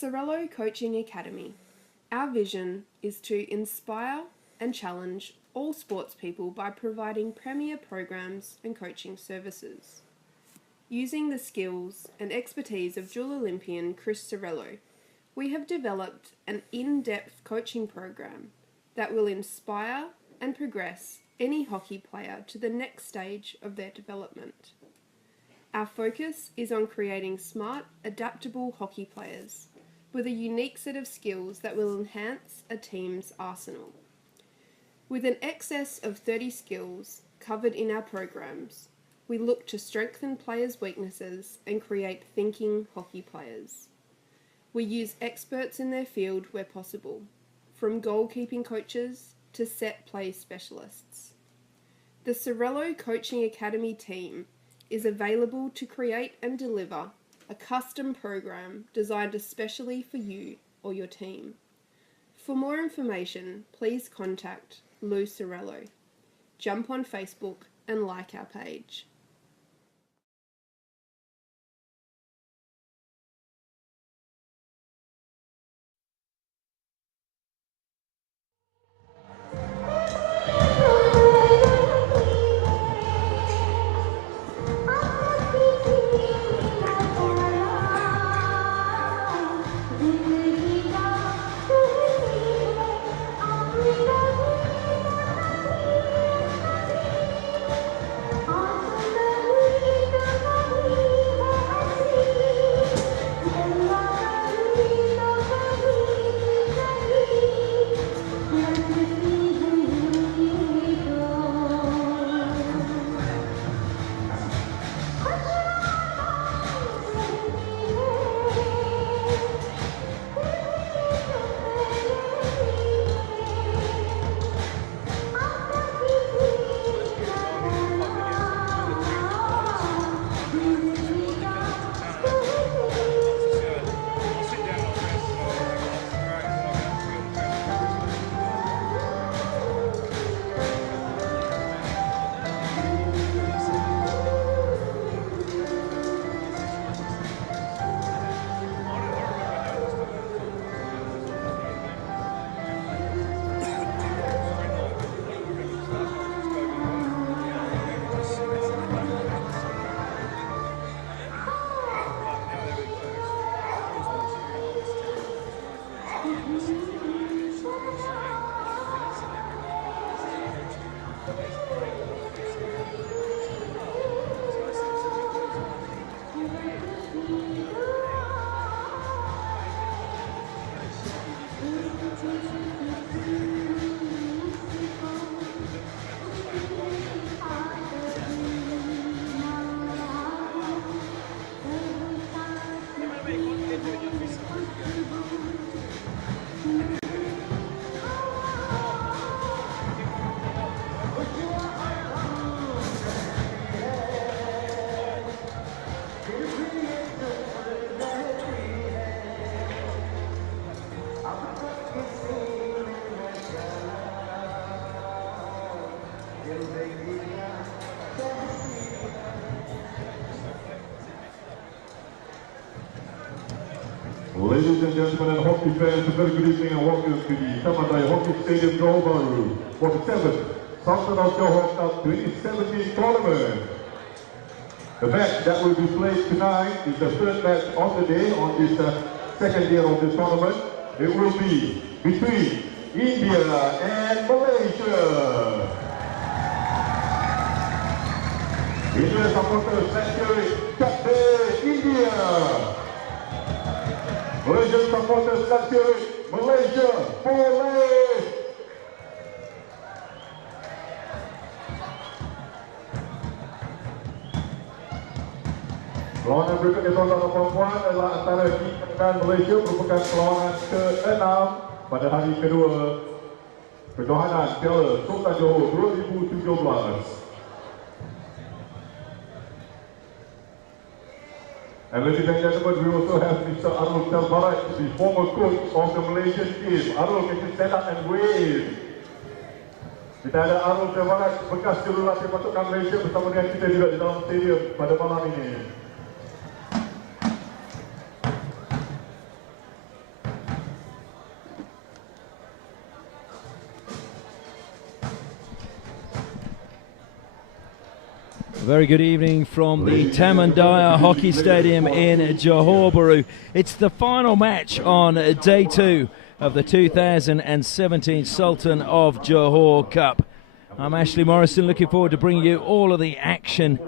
Sorello Coaching Academy, our vision is to inspire and challenge all sports people by providing premier programs and coaching services. Using the skills and expertise of dual Olympian Chris Sorello, we have developed an in-depth coaching program that will inspire and progress any hockey player to the next stage of their development. Our focus is on creating smart, adaptable hockey players with a unique set of skills that will enhance a team's arsenal. With an excess of 30 skills covered in our programs, we look to strengthen players' weaknesses and create thinking hockey players. We use experts in their field where possible, from goalkeeping coaches to set play specialists. The Sorello Coaching Academy team is available to create and deliver a custom program designed especially for you or your team. For more information, please contact Lou Sorello. Jump on Facebook and like our page. Ladies and gentlemen and hockey fans, a very good evening and welcome to the Tamadai Hockey Stadium Johor for the 7th Sultan of Johor Cup 2017 tournament. The match that will be played tonight is the third match of the day on this second year of the tournament. It will be between India and Malaysia. India supporters, let's hear it. Captain India. Malaysian supporters, let's hear it. Malaysia, boleh! Perlawanan berikutnya tuan-tuan dan puan adalah antara India dan Malaysia, merupakan perlawanan ke-6 pada hari kedua kejohanan Piala Sultan Johor 2017. And ladies and gentlemen, we also have Mr. Arul Telbarat, the former coach of the Malaysian team. Arul, can you stand up and wave? Kita ada Arul Telbarat, bekas jurulatih pasukan Malaysia bersama dengan kita juga di dalam stadium pada malam ini. Very good evening from the Tamandaya Hockey Stadium in Johor Bahru. It's the final match on day 2 of the 2017 Sultan of Johor Cup. I'm Ashley Morrison, looking forward to bringing you all of the action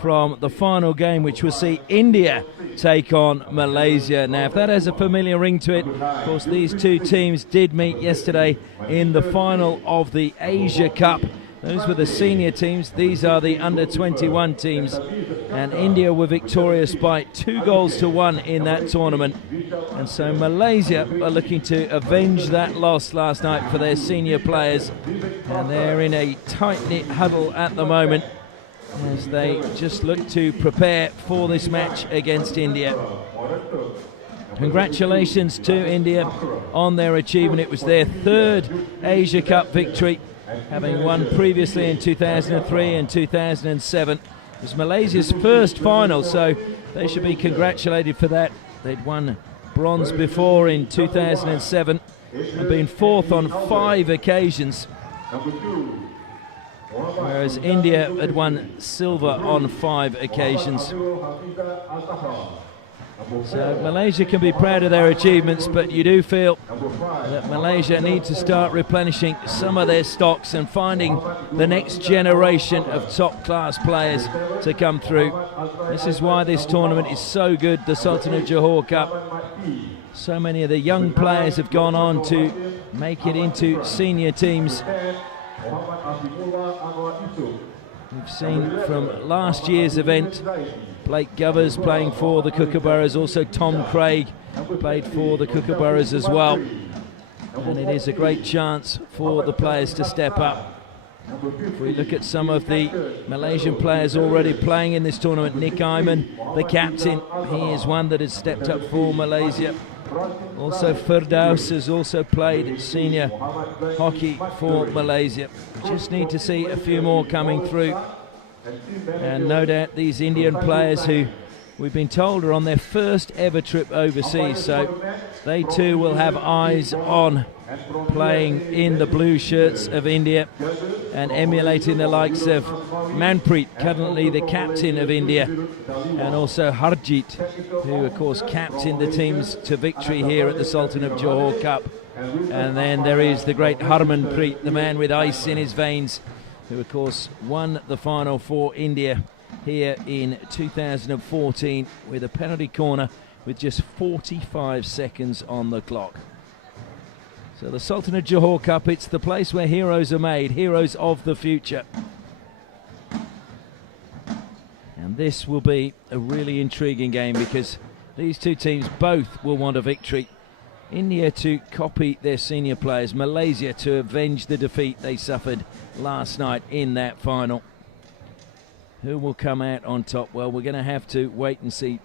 from the final game, which will see India take on Malaysia. Now, if that has a familiar ring to it, of course, these two teams did meet yesterday in the final of the Asia Cup. Those were the senior teams, these are the under-21 teams, and India were victorious by 2-1 in that tournament. And so Malaysia are looking to avenge that loss last night for their senior players, and they're in a tight-knit huddle at the moment as they just look to prepare for this match against India. Congratulations to India on their achievement. It was their 3rd Asia Cup victory, having won previously in 2003 and 2007. It was Malaysia's first final, so they should be congratulated for that. They'd won bronze before in 2007 and been 4th on 5 occasions, whereas India had won silver on 5 occasions. So Malaysia can be proud of their achievements, but you do feel that Malaysia need to start replenishing some of their stocks and finding the next generation of top-class players to come through. This is why this tournament is so good, the Sultan of Johor Cup. So many of the young players have gone on to make it into senior teams. We've seen from last year's event, Blake Govers playing for the Kookaburras, also Tom Craig played for the Kookaburras as well. And it is a great chance for the players to step up. If we look at some of the Malaysian players already playing in this tournament, Nick Iman, the captain, he is one that has stepped up for Malaysia. Also Firdaus has also played senior hockey for Malaysia. We just need to see a few more coming through. And no doubt these Indian players, who we've been told are on their first ever trip overseas, so they too will have eyes on playing in the blue shirts of India and emulating the likes of Manpreet, currently the captain of India, and also Harjit, who of course captained the teams to victory here at the Sultan of Johor Cup. And then there is the great Harmanpreet, the man with ice in his veins, who of course won the final for India here in 2014 with a penalty corner with just 45 seconds on the clock. So the Sultan of Johor Cup, it's the place where heroes are made, heroes of the future. And this will be a really intriguing game because these two teams both will want a victory. India to copy their senior players, Malaysia to avenge the defeat they suffered last night in that final. Who will come out on top? Well, we're going to have to wait and see.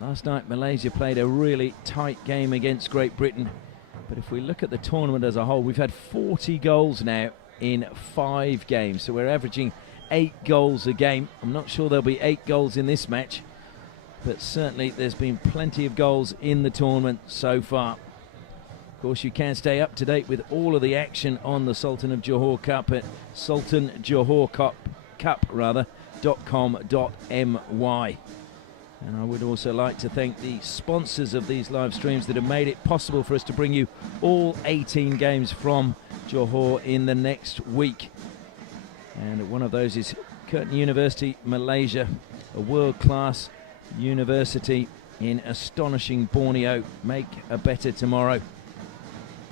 Last night Malaysia played a really tight game against Great Britain, but if we look at the tournament as a whole, we've had 40 goals now in 5 games, so we're averaging 8 goals a game. I'm not sure there'll be 8 goals in this match, but certainly there's been plenty of goals in the tournament so far. Of course, you can stay up to date with all of the action on the Sultan of Johor Cup at sultanjohorcup.com.my. And I would also like to thank the sponsors of these live streams that have made it possible for us to bring you all 18 games from Johor in the next week. And one of those is Curtin University, Malaysia, a world-class university in astonishing Borneo. Make a better tomorrow.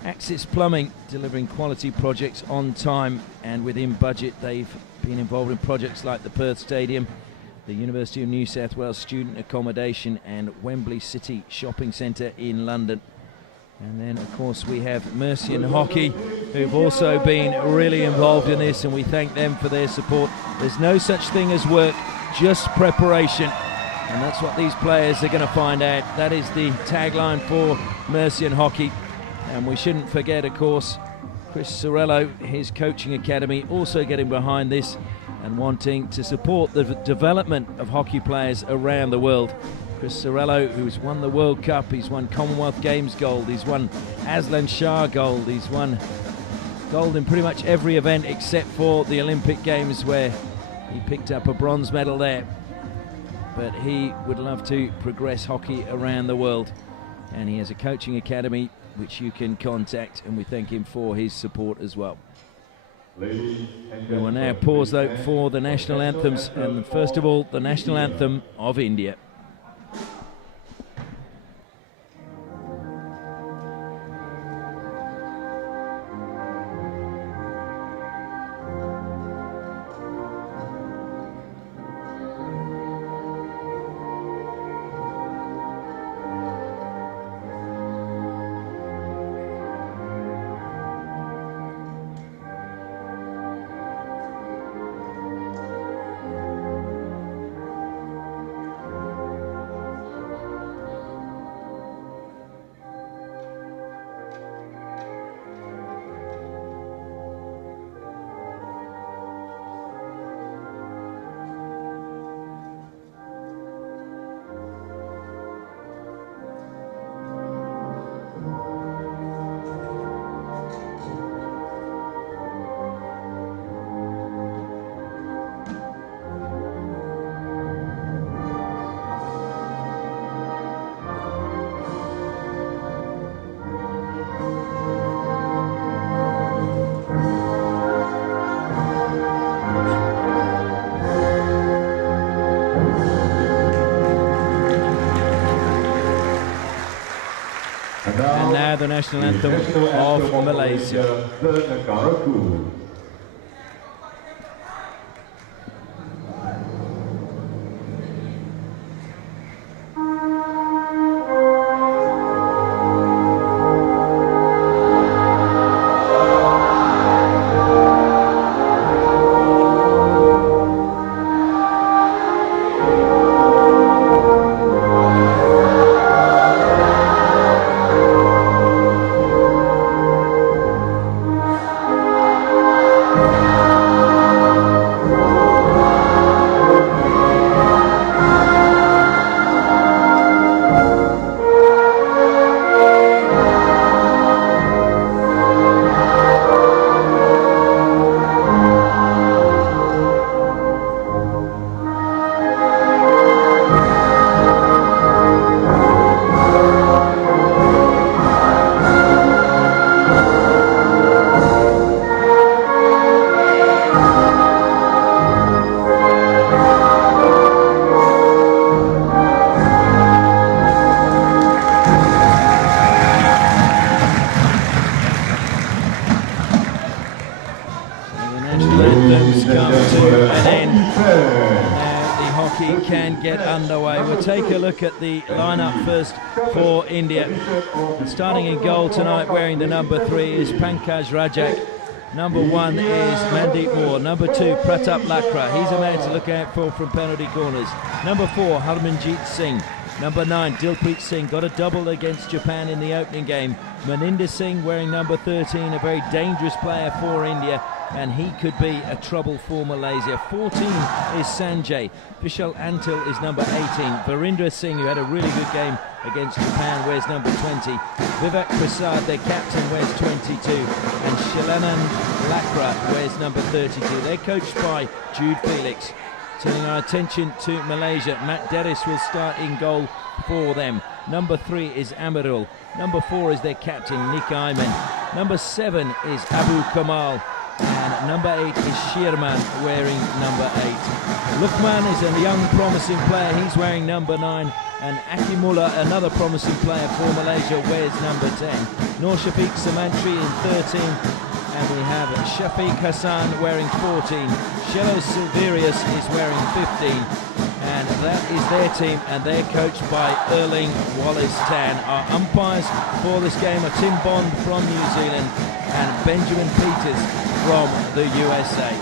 Axis Plumbing, delivering quality projects on time and within budget. They've been involved in projects like the Perth Stadium, the University of New South Wales Student Accommodation and Wembley City Shopping Centre in London. And then of course we have Mercian Hockey, who've also been really involved in this, and we thank them for their support. There's no such thing as work, just preparation, and that's what these players are going to find out. That is the tagline for Mercian Hockey. And we shouldn't forget, of course, Chris Sorello, his coaching academy, also getting behind this and wanting to support the development of hockey players around the world. Chris Sorello, who's won the World Cup, he's won Commonwealth Games gold, he's won Aslan Shah gold, he's won gold in pretty much every event except for the Olympic Games, where He picked up a bronze medal there, but he would love to progress hockey around the world, and he has a coaching academy which you can contact, and we thank him for his support as well. We will now pause though for the national anthems, and first of all the national anthem of India. And now the national anthem of Malaysia. Take a look at the lineup first for India. Starting in goal tonight, wearing the number 3 is Pankaj Rajak. Number 1 is Mandeep Moore. Number 2, Pratap Lakra. He's a man to look out for from penalty corners. Number 4, Harmanjeet Singh. Number 9, Dilpreet Singh. Got a double against Japan in the opening game. Maninder Singh wearing number 13, a very dangerous player for India, and he could be a trouble for Malaysia. 14 is Sanjay. Vishal Antil is number 18. Virendra Singh, who had a really good game against Japan, wears number 20. Vivek Prasad, their captain, wears 22. And Shilanand Lakra wears number 32. They're coached by Jude Felix. Turning our attention to Malaysia, Matt Deris will start in goal for them. Number 3 is Amirul. Number 4 is their captain, Nick Ayman. Number 7 is Abu Kamal. And number 8 is Shirman, wearing number 8. Lukman is a young promising player, he's wearing number 9. And Akimullah, another promising player for Malaysia, wears number 10. Nur Shafiq Samantri in 13. And we have Shafiq Hassan wearing 14. Shelo Silverius is wearing 15. And that is their team, and they're coached by Erling Wallace Tan. Our umpires for this game are Tim Bond from New Zealand and Benjamin Peters from the USA.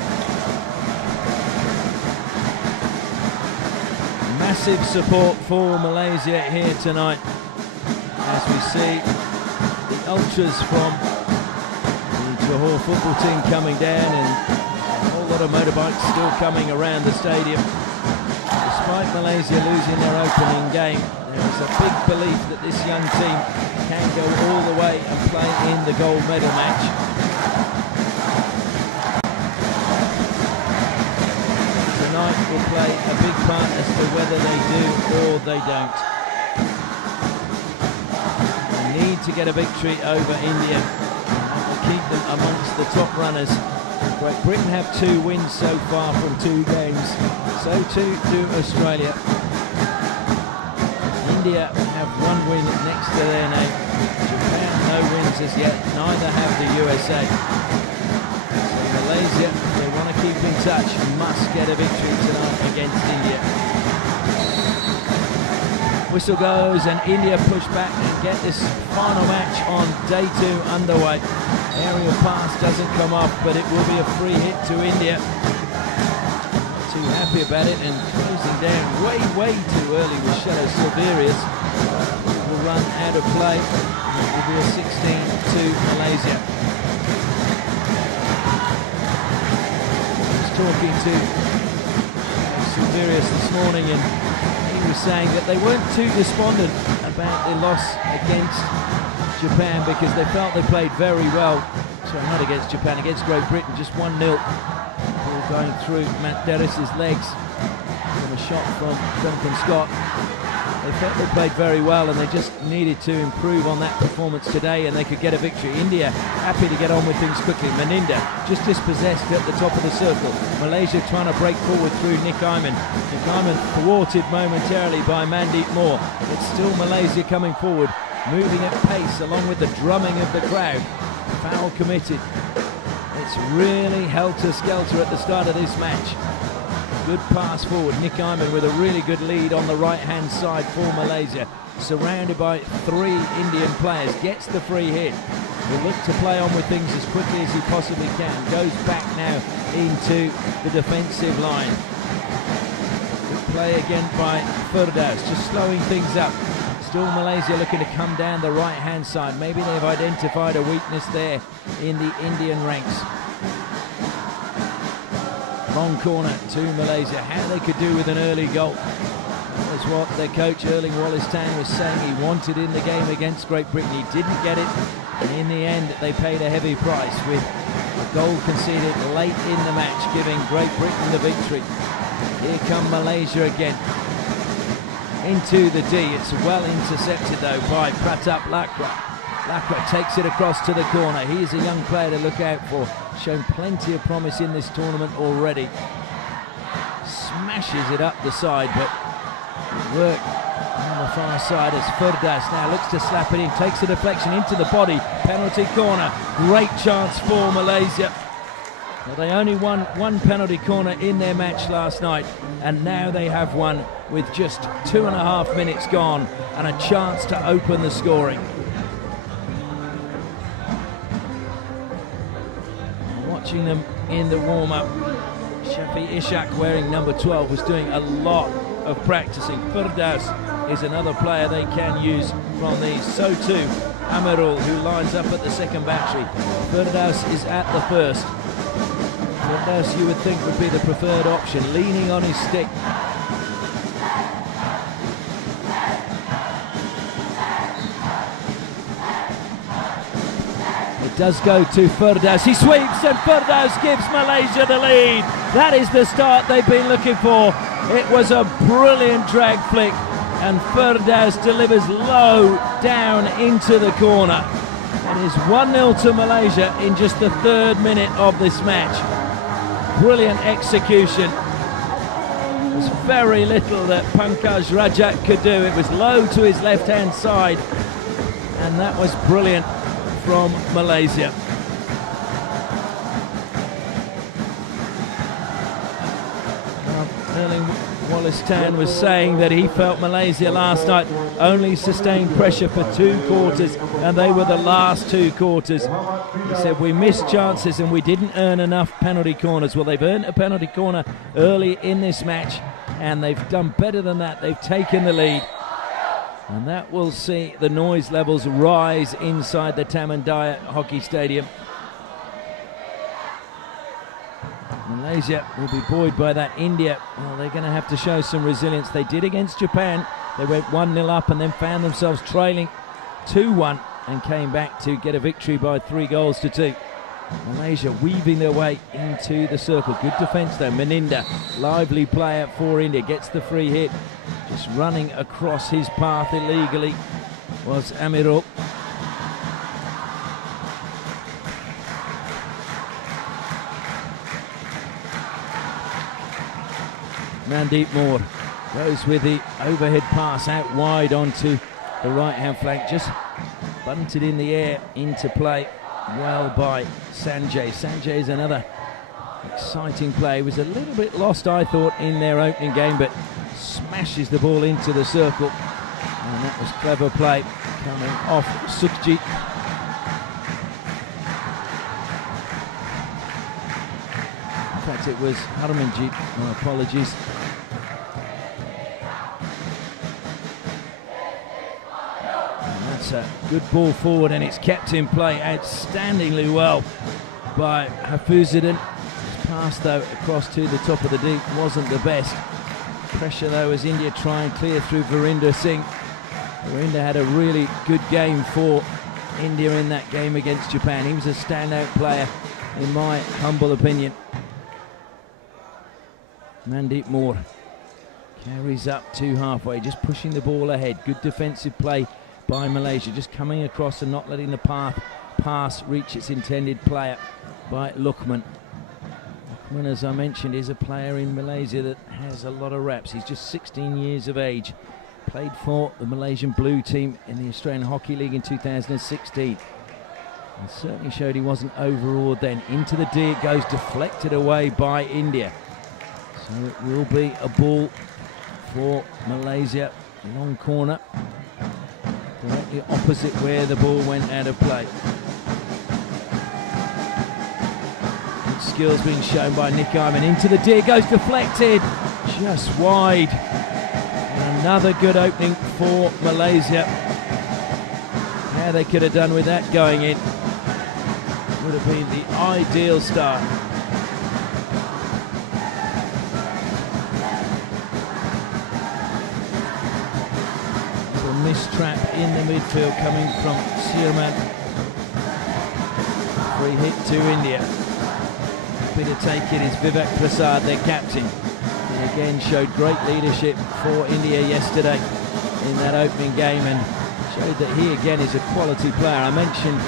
Massive support for Malaysia here tonight as we see the ultras from the Johor football team coming down, and a whole lot of motorbikes still coming around the stadium. Despite Malaysia losing their opening game, there is a big belief that this young team can go all the way and play in the gold medal match. part as to whether they do or they don't. They need to get a victory over India and keep them amongst the top runners. Great Britain have 2 wins so far from 2 games, so too do Australia. India have 1 win next to their name. Japan no wins as yet, neither have the USA. So Malaysia, if they want to keep in touch, must get a victory tonight against India. Whistle goes and India push back and get this final match on day 2 underway. Aerial pass doesn't come off, but it will be a free hit to India. Not too happy about it, and closing down way too early with Shadow Silverius. Will run out of play. It will be a 16 to Malaysia. I was talking to Silverius this morning, and he was saying that they weren't too despondent about their loss against Japan because they felt they played very well. Sorry, not against Japan, against Great Britain, just 1-0. Ball going through Matt Derris's legs from a shot from Duncan Scott. They felt they played very well and they just needed to improve on that performance today and they could get a victory. India happy to get on with things quickly. Meninda just dispossessed at the top of the circle. Malaysia trying to break forward through Nick Iman. Nick Iman thwarted momentarily by Mandeep Moore. It's still Malaysia coming forward, moving at pace along with the drumming of the crowd. Foul committed. It's really helter-skelter at the start of this match. Good pass forward. Nick Iman with a really good lead on the right-hand side for Malaysia. Surrounded by 3 Indian players. Gets the free hit. Will look to play on with things as quickly as he possibly can. Goes back now into the defensive line. Good play again by Firdaus, just slowing things up. Still Malaysia looking to come down the right-hand side. Maybe they've identified a weakness there in the Indian ranks. Long corner to Malaysia. How they could do with an early goal. That was what their coach Erling Wallace-Tan was saying he wanted in the game against Great Britain. He didn't get it, and in the end they paid a heavy price with a goal conceded late in the match, giving Great Britain the victory. Here come Malaysia again. Into the D. It's well intercepted though by Pratap Lakra. Lakra takes it across to the corner. He's a young player to look out for. Shown plenty of promise in this tournament already. Smashes it up the side, but work on the far side as Firdaus now looks to slap it in. Takes the deflection into the body. Penalty corner. Great chance for Malaysia. Well, they only won 1 penalty corner in their match last night, and now they have one with just 2.5 minutes gone and a chance to open the scoring. Watching them in the warm-up, Shafi Ishak, wearing number 12, was doing a lot of practicing. Firdaus is another player they can use from these. So too Amirul, who lines up at the second battery. Firdaus is at the first. Firdaus, you would think, would be the preferred option, leaning on his stick. It does go to Firdaus. He sweeps and Firdaus gives Malaysia the lead. That is the start they've been looking for. It was a brilliant drag flick and Firdaus delivers low down into the corner. It is 1-0 to Malaysia in just the 3rd minute of this match. Brilliant execution. There's very little that Pankaj Rajat could do. It was low to his left-hand side, and that was brilliant from Malaysia. Erling Wallace-Tan was saying that he felt Malaysia last night only sustained pressure for 2 quarters, and they were the last 2 quarters. He said we missed chances and we didn't earn enough penalty corners. Well, they've earned a penalty corner early in this match, and they've done better than that. They've taken the lead, and that will see the noise levels rise inside the Tamandaya Hockey Stadium. Malaysia will be buoyed by that. India, well, they're going to have to show some resilience. They did against Japan. They went 1-0 up and then found themselves trailing 2-1 and came back to get a victory by 3 goals to 2. Malaysia weaving their way into the circle. Good defence though. Meninda, lively player for India, gets the free hit. Just running across his path illegally was Amirul. Mandeep Moore goes with the overhead pass out wide onto the right-hand flank, just bunted in the air into play well by Sanjay. Sanjay is another exciting play. He was a little bit lost, I thought, in their opening game, but smashes the ball into the circle, and that was clever play coming off Sukhjit. In fact, it was Harmanjit. My apologies. A good ball forward, and it's kept in play outstandingly well by Hafizuddin. His pass though across to the top of the deep wasn't the best. Pressure though as India try and clear through Virender Singh. Virender had a really good game for India in that game against Japan. He was a standout player in my humble opinion. Mandeep Moore carries up to halfway, just pushing the ball ahead. Good defensive play by Malaysia, just coming across and not letting the pass reach its intended player by Luqman. Luqman, as I mentioned, is a player in Malaysia that has a lot of reps. He's just 16 years of age, played for the Malaysian Blue team in the Australian Hockey League in 2016. And certainly showed he wasn't overawed then. Into the D it goes, deflected away by India. So it will be a ball for Malaysia, long corner, directly opposite where the ball went out of play. Good skills being shown by Nick Iman. Into the D, goes deflected, just wide. And another good opening for Malaysia. How they could have done with that going in would have been the ideal start. Mistrap in the midfield coming from Sirman. Free hit to India. Happy to take it is Vivek Prasad, their captain. He again showed great leadership for India yesterday in that opening game and showed that he again is a quality player. I mentioned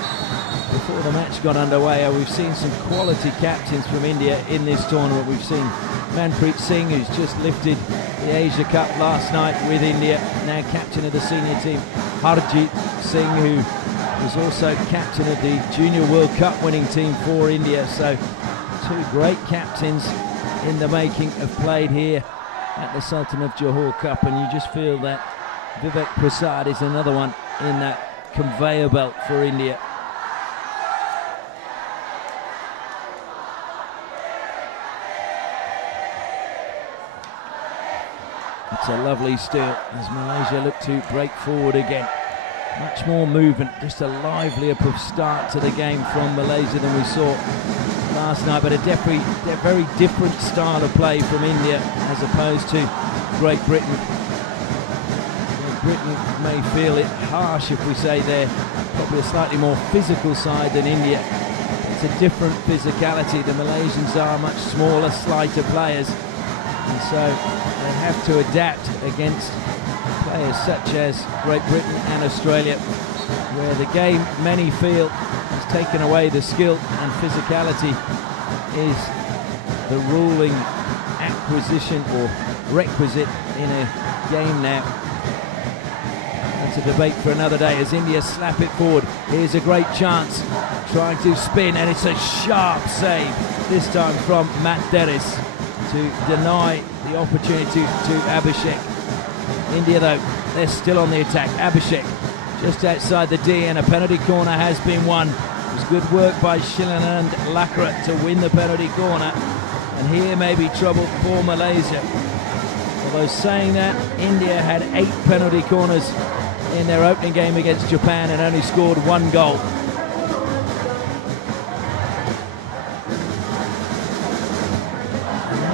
before the match got underway how we've seen some quality captains from India in this tournament. We've seen Manpreet Singh, who's just lifted the Asia Cup last night with India, now captain of the senior team. Harjit Singh, who was also captain of the Junior World Cup winning team for India. So two great captains in the making have played here at the Sultan of Johor Cup, and you just feel that Vivek Prasad is another one in that conveyor belt for India. It's a lovely steal as Malaysia look to break forward again. Much more movement, just a livelier start to the game from Malaysia than we saw last night, but a very different style of play from India as opposed to Great Britain. Great Britain may feel it harsh if we say they're probably a slightly more physical side than India. It's a different physicality. The Malaysians are much smaller, slighter players, and so they have to adapt against players such as Great Britain and Australia, where the game, many feel, has taken away the skill, and physicality is the ruling acquisition or requisite in a game now. That's a debate for another day as India slap it forward. Here's a great chance, trying to spin, and it's a sharp save, this time from Matt Derris, to deny the opportunity to Abhishek. India though, they're still on the attack. Abhishek just outside the D, and a penalty corner has been won. It was good work by Shilanand Lakra to win the penalty corner, and here may be trouble for Malaysia. Although saying that, India had 8 penalty corners in their opening game against Japan and only scored 1 goal.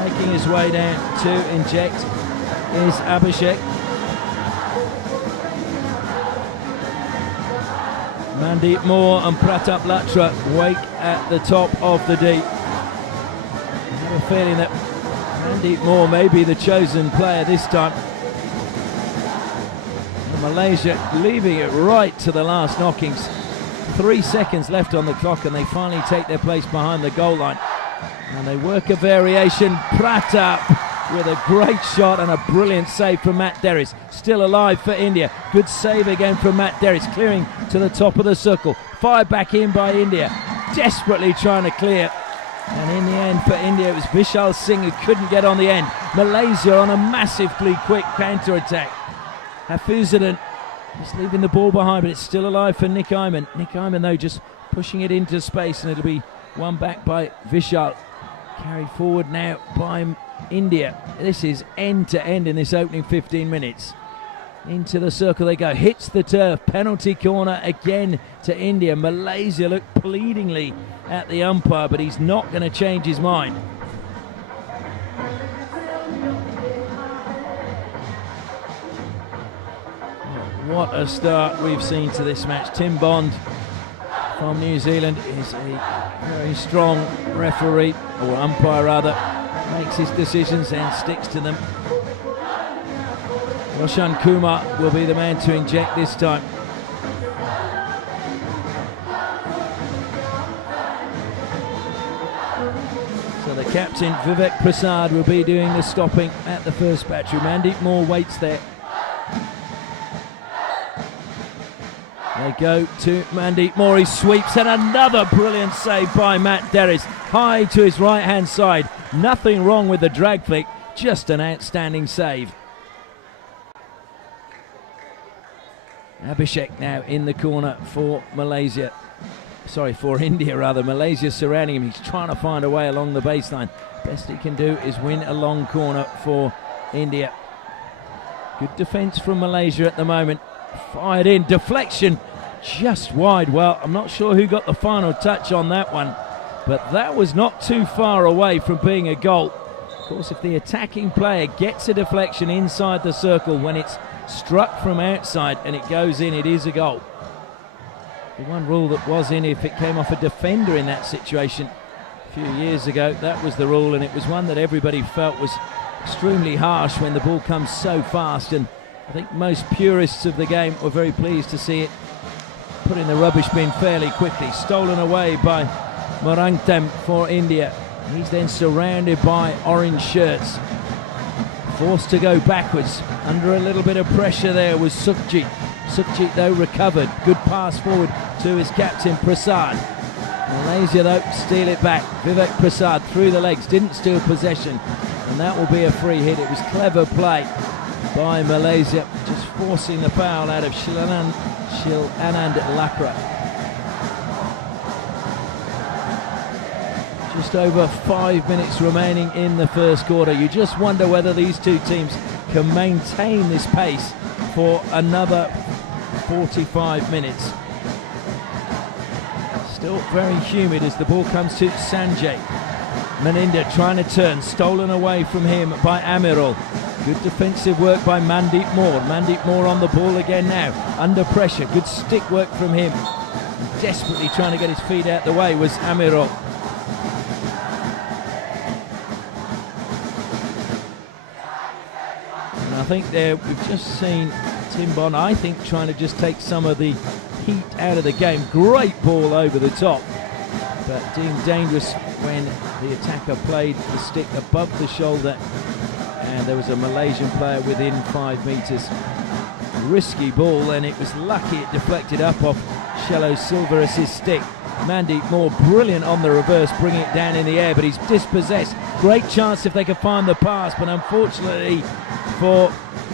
Making his way down to inject is Abhishek. Mandeep Moore and Pratap Latra wait at the top of the deep. I have a feeling that Mandeep Moore may be the chosen player this time. And Malaysia leaving it right to the last knockings. 3 seconds left on the clock and they finally take their place behind the goal line. And they work a variation. Pratap with a great shot and a brilliant save from Matt Derris. Still alive for India. Good save again from Matt Derris, clearing to the top of the circle. Fired back in by India, desperately trying to clear. And in the end for India, it was Vishal Singh who couldn't get on the end. Malaysia on a massively quick counter-attack. Hafizuddin just leaving the ball behind, but it's still alive for Nick Iman. Nick Iman, though, just pushing it into space, and it'll be won back by Vishal. Carried forward now by India. This is end to end in this opening 15 minutes. Into the circle they go, hits the turf, penalty corner again to India. Malaysia look pleadingly at the umpire, but he's not going to change his mind. What a start we've seen to this match. Tim Bond from New Zealand is a very strong referee, or umpire rather, makes his decisions and sticks to them. Roshan Kumar will be the man to inject this time. So the captain, Vivek Prasad, will be doing the stopping at the first battery. Mandeep Moore waits there. They go to Mandeep Moore, he sweeps, and another brilliant save by Matt Derris. High to his right-hand side. Nothing wrong with the drag flick, just an outstanding save. Abhishek now in the corner for Malaysia. Sorry, for India rather. Malaysia surrounding him. He's trying to find a way along the baseline. Best he can do is win a long corner for India. Good defence from Malaysia at the moment. Fired in, deflection just wide. Well, I'm not sure who got the final touch on that one, but that was not too far away from being a goal. Of course, if the attacking player gets a deflection inside the circle when it's struck from outside and it goes in, it is a goal. The one rule that was in, if it came off a defender in that situation a few years ago, that was the rule, and it was one that everybody felt was extremely harsh when the ball comes so fast, and I think most purists of the game were very pleased to see it put in the rubbish bin fairly quickly. Stolen away by Morangtem for India. He's then surrounded by orange shirts. Forced to go backwards. Under a little bit of pressure there was Sukhjit. Sukhjit, though, recovered. Good pass forward to his captain, Prasad. Malaysia, though, steal it back. Vivek Prasad through the legs, didn't steal possession, and that will be a free hit. It was clever play by Malaysia, just forcing the foul out of Shilanand Lakra. Just over 5 minutes remaining in the first quarter. You just wonder whether these two teams can maintain this pace for another 45 minutes. Still very humid as the ball comes to Sanjay. Meninda trying to turn, stolen away from him by Amirul. Good defensive work by Mandeep Moore. Mandeep Moore on the ball again now, under pressure. Good stick work from him. Desperately trying to get his feet out the way was Amirul. And I think there we've just seen Tim Bond, I think, trying to just take some of the heat out of the game. Great ball over the top, but deemed dangerous when the attacker played the stick above the shoulder and there was a Malaysian player within 5 metres. Risky ball, and it was lucky it deflected up off Shello Silveris' stick. Mandeep Moore brilliant on the reverse, bringing it down in the air, but he's dispossessed. Great chance if they could find the pass, but unfortunately for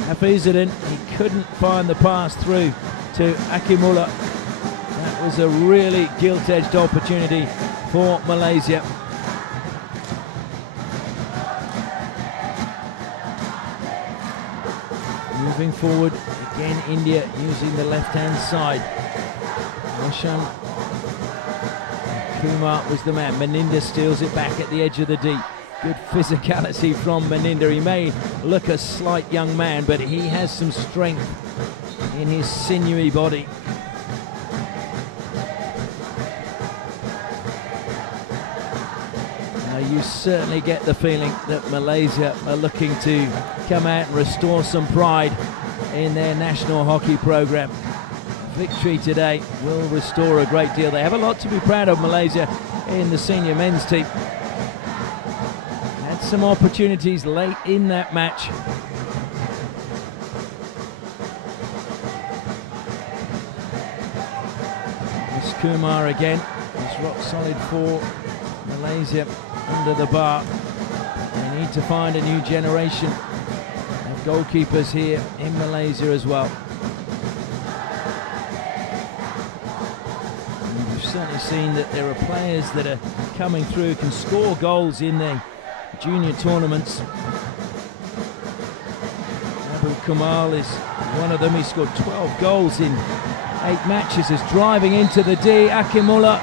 Hafizuddin, he couldn't find the pass through to Akimullah. That was a really gilt-edged opportunity for Malaysia. Moving forward, again India using the left-hand side. Roshan Kumar was the man. Meninda steals it back at the edge of the deep. Good physicality from Meninda. He may look a slight young man, but he has some strength in his sinewy body. You certainly get the feeling that Malaysia are looking to come out and restore some pride in their national hockey program. Victory today will restore a great deal. They have a lot to be proud of, Malaysia, in the senior men's team. Had some opportunities late in that match. It's Kumar again. It's rock solid for Malaysia under the bar. They need to find a new generation of goalkeepers here in Malaysia as well. And we've certainly seen that there are players that are coming through, can score goals in the junior tournaments. Abu Kamal is one of them. He scored 12 goals in 8 matches. Is driving into the D. Akimullah.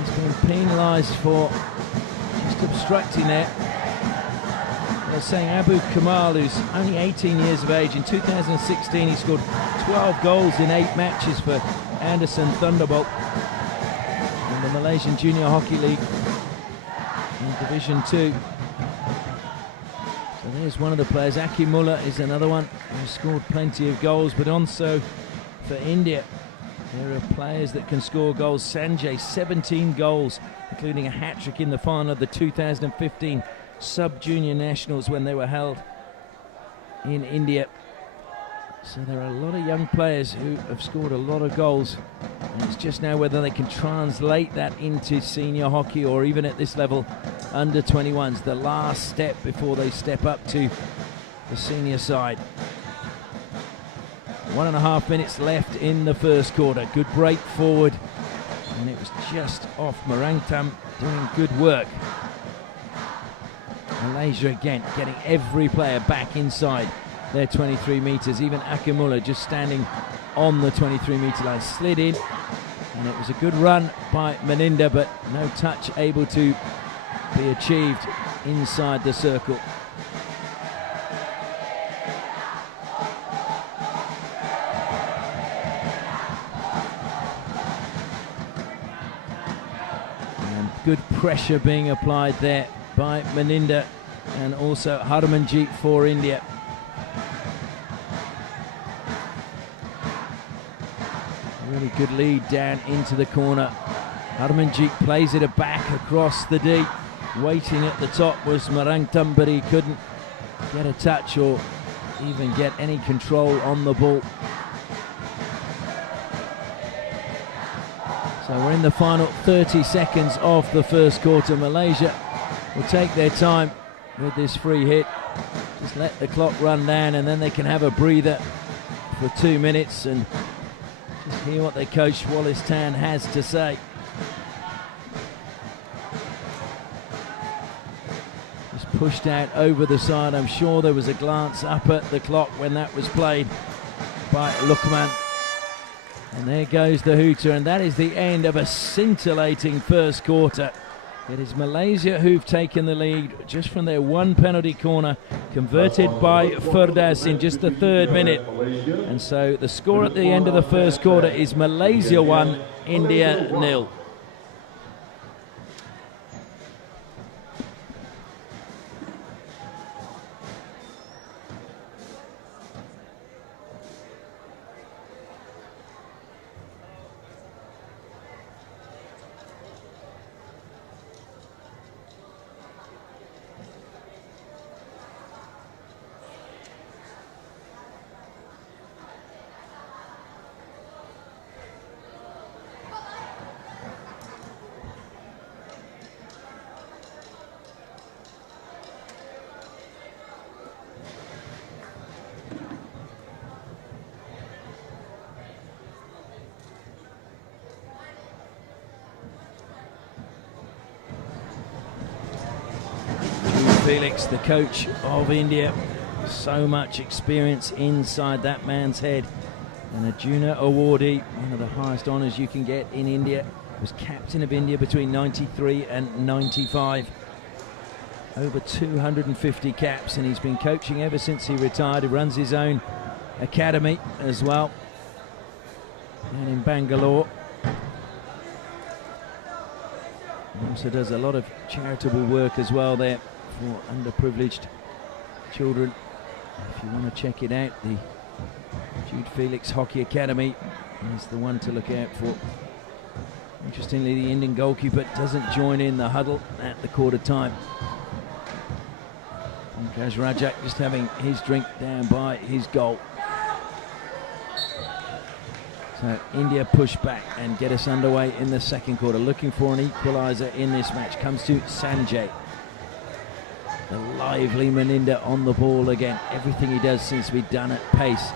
He's been penalised for just obstructing there. They're saying Abu Kamal, who's only 18 years of age, in 2016 he scored 12 goals in 8 matches for Anderson Thunderbolt in the Malaysian Junior Hockey League in Division 2. So there's one of the players. Akimullah is another one who scored plenty of goals, but also for India there are players that can score goals. Sanjay, 17 goals, including a hat-trick in the final of the 2015 sub-junior nationals when they were held in India. So there are a lot of young players who have scored a lot of goals, and it's just now whether they can translate that into senior hockey or even at this level under 21s, the last step before they step up to the senior side. 1.5 minutes left in the first quarter. Good break forward, and it was just off. Marangtam doing good work. Malaysia again getting every player back inside their 23 metres. Even Akimullah just standing on the 23-metre line. Slid in, and it was a good run by Meninda, but no touch able to be achieved inside the circle. And good pressure being applied there by Meninda and also Harmanjeet for India. Really good lead down into the corner. Harmanjeet plays it back across the D. Waiting at the top was Marangtam, but he couldn't get a touch or even get any control on the ball. So we're in the final 30 seconds of the first quarter. Malaysia will take their time with this free hit. Just let the clock run down, and then they can have a breather for 2 minutes and just hear what their coach Wallace Tan has to say. Just pushed out over the side. I'm sure there was a glance up at the clock when that was played by Lukman. And there goes the hooter, and that is the end of a scintillating first quarter. It is Malaysia who've taken the lead just from their one penalty corner, converted by Firdaus in just the 3rd minute. And so the score at the end of the first quarter is Malaysia 1, India 0. Felix, the coach of India, so much experience inside that man's head, and a junior awardee, one of the highest honours you can get in India. Was captain of India between 93 and 95. Over 250 caps, and he's been coaching ever since he retired. He runs his own academy as well, and in Bangalore. Also does a lot of charitable work as well there for underprivileged children. If you want to check it out, the Jude Felix Hockey Academy is the one to look out for. Interestingly, the Indian goalkeeper doesn't join in the huddle at the quarter time. Pankaj Rajak just having his drink down by his goal. So India push back and get us underway in the second quarter. Looking for an equaliser in this match. Comes to Sanjay. The lively Meninda on the ball again. Everything he does seems to be done at pace.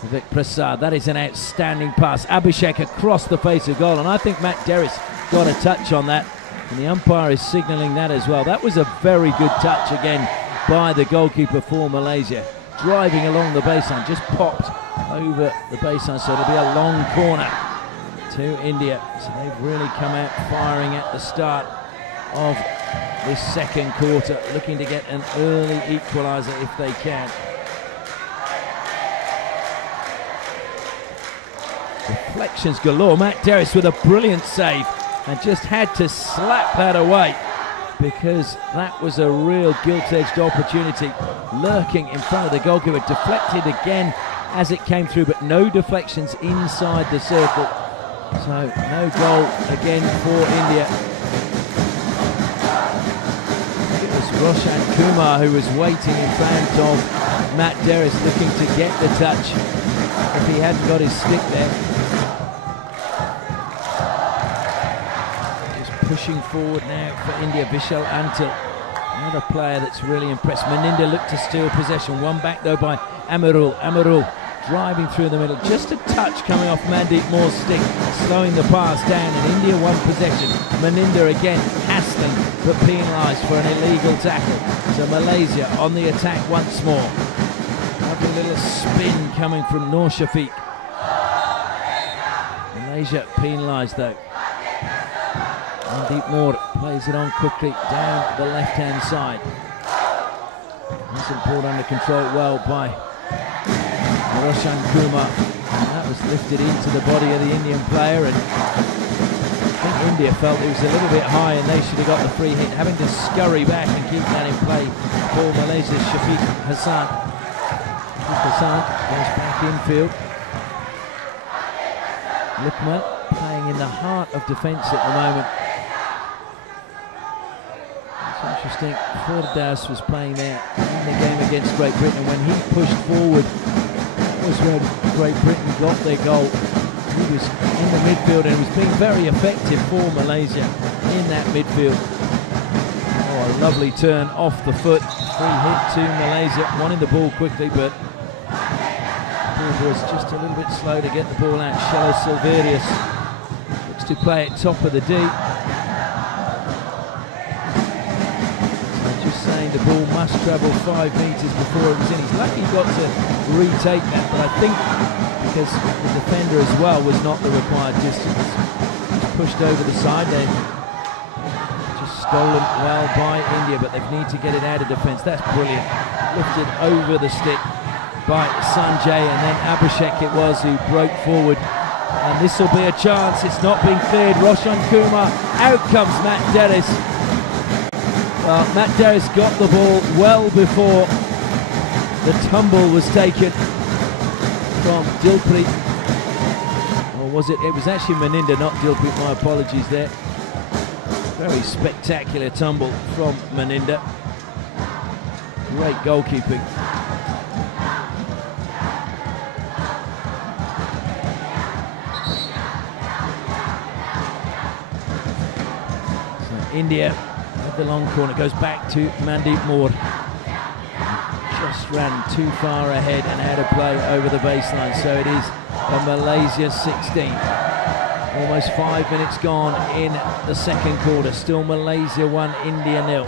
Vivek Prasad, that is an outstanding pass. Abhishek across the face of goal, and I think Matt Derris got a touch on that. And the umpire is signalling that as well. That was a very good touch again by the goalkeeper for Malaysia. Driving along the baseline, just popped over the baseline, so it'll be a long corner to India. So they've really come out firing at the start of this second quarter, looking to get an early equaliser if they can. Deflections galore. Matt Derris with a brilliant save and just had to slap that away because that was a real gilt-edged opportunity lurking in front of the goalkeeper. Deflected again as it came through, but no deflections inside the circle. So no goal again for India. It was Roshan Kumar who was waiting in front of Matt Derris, looking to get the touch if he hadn't got his stick there. Just pushing forward now for India. Vishal Antil, another player that's really impressed. Meninda looked to steal possession. One back though by Amarul. Amarul driving through the middle. Just a touch coming off Mandeep Moore's stick, slowing the pass down, and India won possession. Meninda again hassling but penalised for an illegal tackle. So Malaysia on the attack once more. Lovely little spin coming from Noor Shafiq. Malaysia penalised though. Mandeep Moore plays it on quickly down the left-hand side. Wasn't brought under control well by Roshan Kumar. That was lifted into the body of the Indian player, and I think India felt it was a little bit high and they should have got the free hit, having to scurry back and keep that in play for Malaysia's Shafiq Hassan. Shafiq Hassan goes back infield. Lukman playing in the heart of defence at the moment. It's interesting, Fordas was playing there in the game against Great Britain. When he pushed forward, that was when Great Britain got their goal. He was in the midfield and was being very effective for Malaysia in that midfield. Oh, a lovely turn off the foot. Free hit to Malaysia, wanting the ball quickly, but was just a little bit slow to get the ball out. Shelo Silverius looks to play at top of the D. Just saying the ball must travel 5 metres before it was in. He's lucky he got to retake that, but I think because the defender as well was not the required distance. Just pushed over the side then. Just stolen well by India, but they need to get it out of defence. That's brilliant. Lifted over the stick by Sanjay, and then Abhishek it was who broke forward, and this will be a chance. It's not being cleared. Roshan Kumar, out comes Matt Derris. Well, Matt Derris got the ball well before the tumble was taken from Dilpreet, or was it? It was actually Meninda, not Dilpreet. My apologies there. Very spectacular tumble from Meninda. Great goalkeeping. India at the long corner, goes back to Mandeep Moore. Just ran too far ahead and out of play over the baseline. So it is a Malaysia 16. Almost 5 minutes gone in the second quarter. Still Malaysia 1, India 0.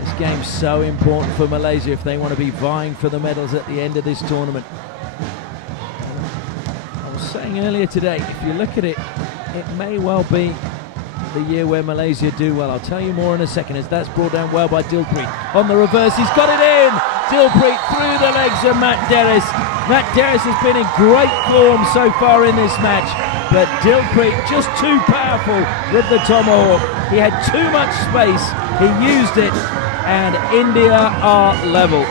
This game's so important for Malaysia if they want to be vying for the medals at the end of this tournament. I was saying earlier today, if you look at it, it may well be the year where Malaysia do well. I'll tell you more in a second, as that's brought down well by Dilpreet. On the reverse, he's got it in! Dilpreet through the legs of Matt Derris. Matt Derris has been in great form so far in this match. but Dilpreet just too powerful with the tomahawk. He had too much space, he used it, and India are level.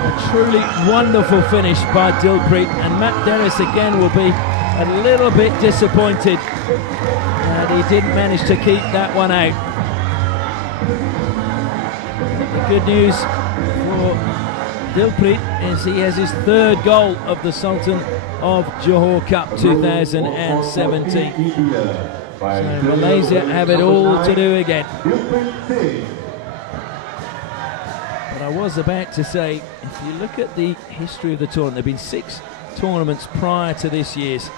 A truly wonderful finish by Dilpreet, and Matt Derris again will be a little bit disappointed that he didn't manage to keep that one out. The good news for Dilpreet is he has his third goal of the Sultan of Johor Cup 2017. So Malaysia have it all to do again. But I was about to say, if you look at the history of the tournament, there have been 6 tournaments prior to this year's.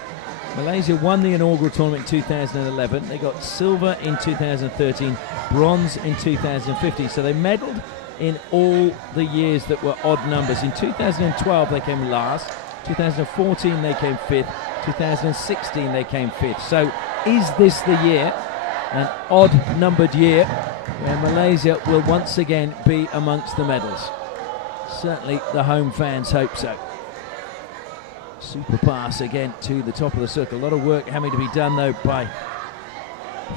Malaysia won the inaugural tournament in 2011. They got silver in 2013, bronze in 2015. So they medalled in all the years that were odd numbers. In 2012 they came last, 2014 they came 5th, 2016 they came 5th. So is this the year, an odd numbered year, where Malaysia will once again be amongst the medals? Certainly the home fans hope so. Super pass again to the top of the circle. A lot of work having to be done though by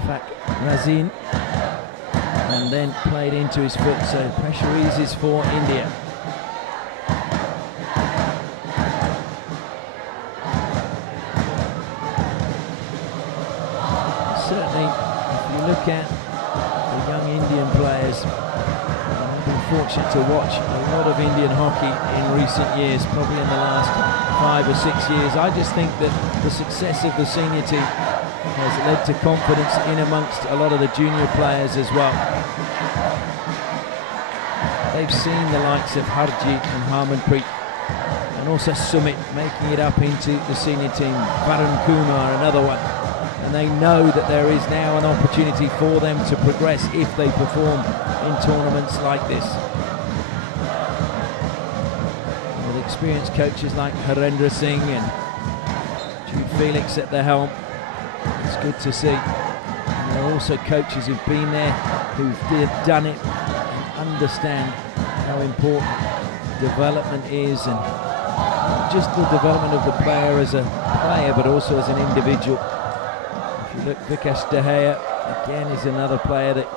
Fak Razin, and then played into his foot, so pressure eases for India. Certainly, if you look at the young Indian players, I've been fortunate to watch a lot of Indian hockey in recent years, probably in the last 5 or 6 years. I just think that the success of the senior team has led to confidence in amongst a lot of the junior players as well. They've seen the likes of Harjeet and Harmanpreet, and also Sumit making it up into the senior team, Varun Kumar another one, and they know that there is now an opportunity for them to progress if they perform in tournaments like this. And with experienced coaches like Harendra Singh and Jude Felix at the helm, it's good to see. And there are also coaches who've been there, who've done it, and understand how important development is, and not just the development of the player as a player, but also as an individual. If you look, Vikash De Gea again is another player that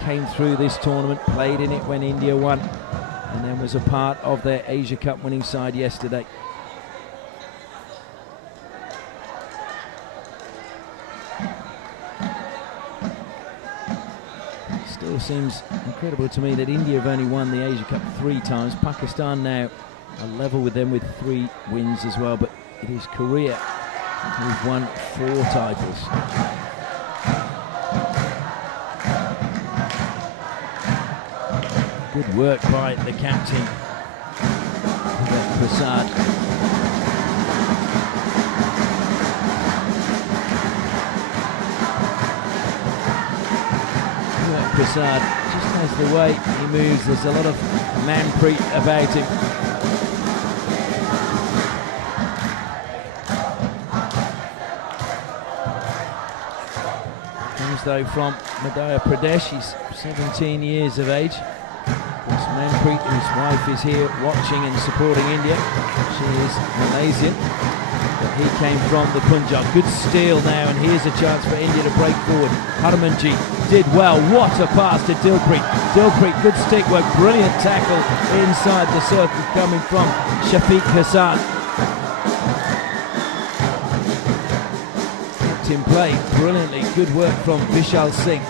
came through this tournament, played in it when India won, and then was a part of their Asia Cup winning side yesterday. Still seems incredible to me that India have only won the Asia Cup 3 times. Pakistan now are level with them with 3 wins as well, but it is Korea who've won 4 titles. Good work by the captain, Prasad. Prasad, just as the way he moves, there's a lot of manpreet about him. Comes though from Madhya Pradesh, he's 17 years of age. This manpreet, whose wife is here watching and supporting India. She is Malaysian, but he came from the Punjab. Good steal now, and here's a chance for India to break forward. Harmanjeet did well. What a pass to Dilpreet. Dilpreet, good stick work, brilliant tackle inside the circle coming from Shafiq Hassan. Kept him played brilliantly. Good work from Vishal Singh.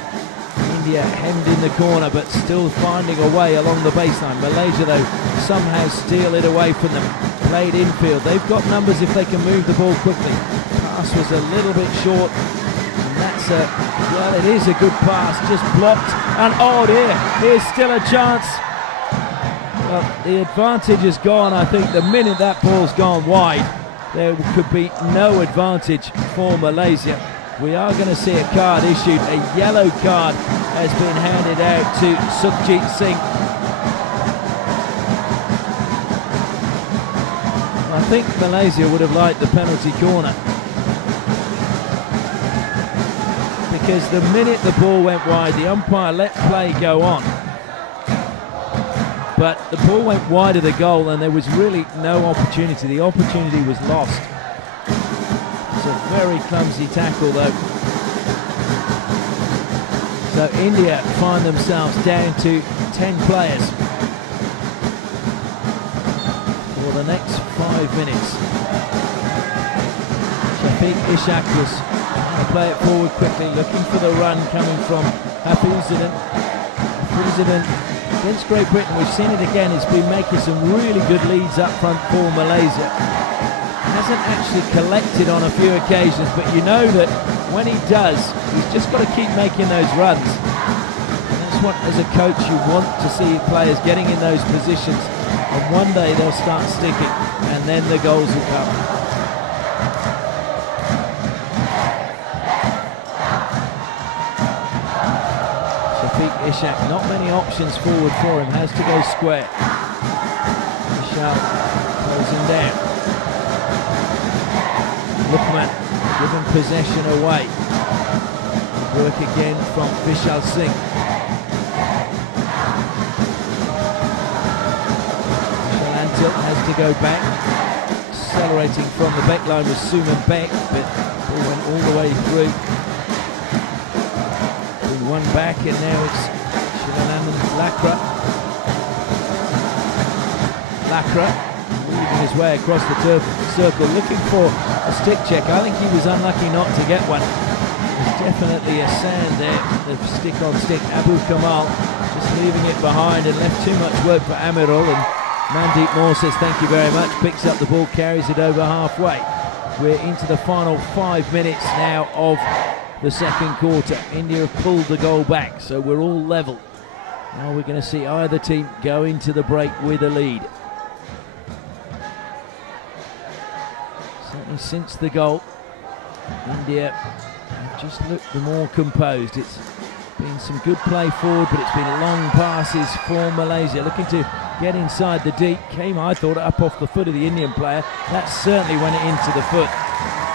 India hemmed in the corner, but still finding a way along the baseline. Malaysia, though, somehow steal it away from them. Played infield. They've got numbers if they can move the ball quickly. Pass was a little bit short. And that's well, it is a good pass, just blocked. And oh dear, here's still a chance. Well, the advantage is gone, I think, the minute that ball's gone wide. There could be no advantage for Malaysia. We are going to see a card issued. A yellow card has been handed out to Sukhjit Singh. I think Malaysia would have liked the penalty corner, because the minute the ball went wide, the umpire let play go on. but the ball went wide of the goal and there was really no opportunity. The opportunity was lost. It's a very clumsy tackle though. So India find themselves down to 10 players for the next 5 minutes. Shafiq Ishaq was going to play it forward quickly, looking for the run coming from Hafizadin. Against Great Britain, we've seen it again, he's been making some really good leads up front for Malaysia. Hasn't actually collected on a few occasions, but you know that when he does, he's just got to keep making those runs. And that's what, as a coach, you want to see players getting in those positions, and one day they'll start sticking, and then the goals will come. Ishaq, not many options forward for him, has to go square. Vishal closing down. Lukman giving possession away. Work again from Vishal Singh. Vishal Antil has to go back. Accelerating from the back line was Suman Beck, but ball went all the way through. One back, and now it's Lakra weaving his way across the circle, looking for a stick check. I think he was unlucky not to get one. There's definitely a sand there, the stick on stick. Abu Kamal just leaving it behind and left too much work for Amirul, and Mandeep Moore says thank you very much, picks up the ball, carries it over halfway. We're into the final 5 minutes now of the second quarter. India have pulled the goal back, so we're all level. Now we're going to see either team go into the break with a lead. Certainly since the goal, India have just looked the more composed. It's been some good play forward, but it's been long passes for Malaysia, looking to get inside the deep. Came, I thought, up off the foot of the Indian player. That certainly went into the foot.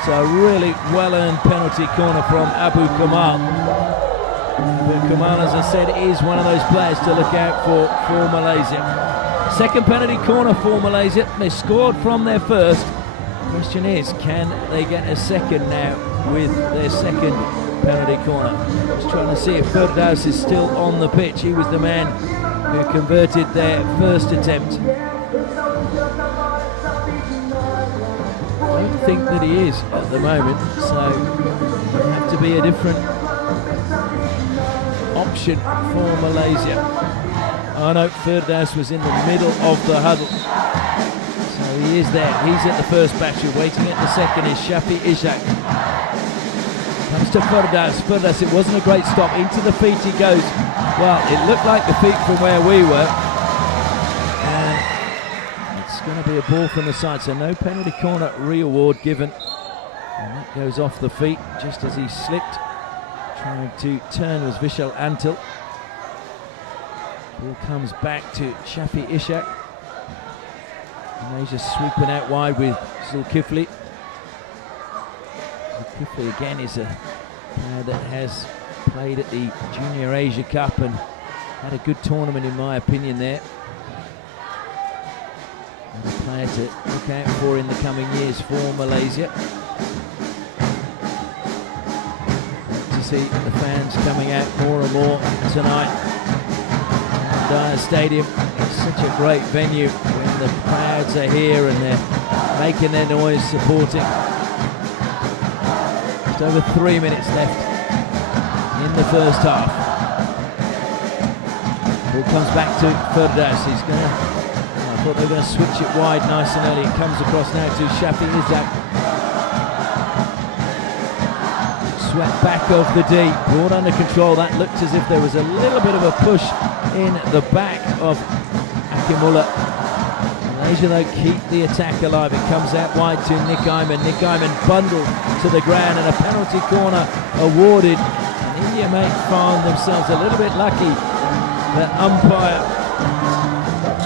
So a really well-earned penalty corner from Abu Kamal. Abu Kamal, as I said, is one of those players to look out for Malaysia. Second penalty corner for Malaysia. They scored from their first. The question is, can they get a second now with their second penalty corner? Just trying to see if Firdaus is still on the pitch. He was the man who converted their first attempt. I don't think that he is at the moment, so it'll have to be a different option for Malaysia. Oh no, Firdaus was in the middle of the huddle. So he is there. He's at the first battery. Waiting at the second is Shafi Ishaq. Comes to Firdaus. It wasn't a great stop. Into the feet he goes. Well, it looked like the feet from where we were. And it's going to be a ball from the side. So no penalty corner re-award given. And that goes off the feet just as he slipped. Trying to turn was Vishal Antil. Ball comes back to Shafi Ishaq. Malaysia sweeping out wide with Zulkifli. Zulkifli again is a player that has played at the Junior Asia Cup and had a good tournament in my opinion there. And a player to look out for in the coming years for Malaysia. To see the fans coming out more and more tonight. Dyer Stadium, it's such a great venue when the crowds are here and they're making their noise, supporting. Just over 3 minutes left in the first half. Ball comes back to Firdaus. He's gonna, I thought they were going to switch it wide nice and early. It comes across now to Shafi Ishaq. Swept back of the D, brought under control. That looked as if there was a little bit of a push in the back of Akimullah. Malaysia though keep the attack alive. It comes out wide to Nick Iman. Nick Iman bundled to the ground and a penalty corner awarded. And India may find themselves a little bit lucky that umpire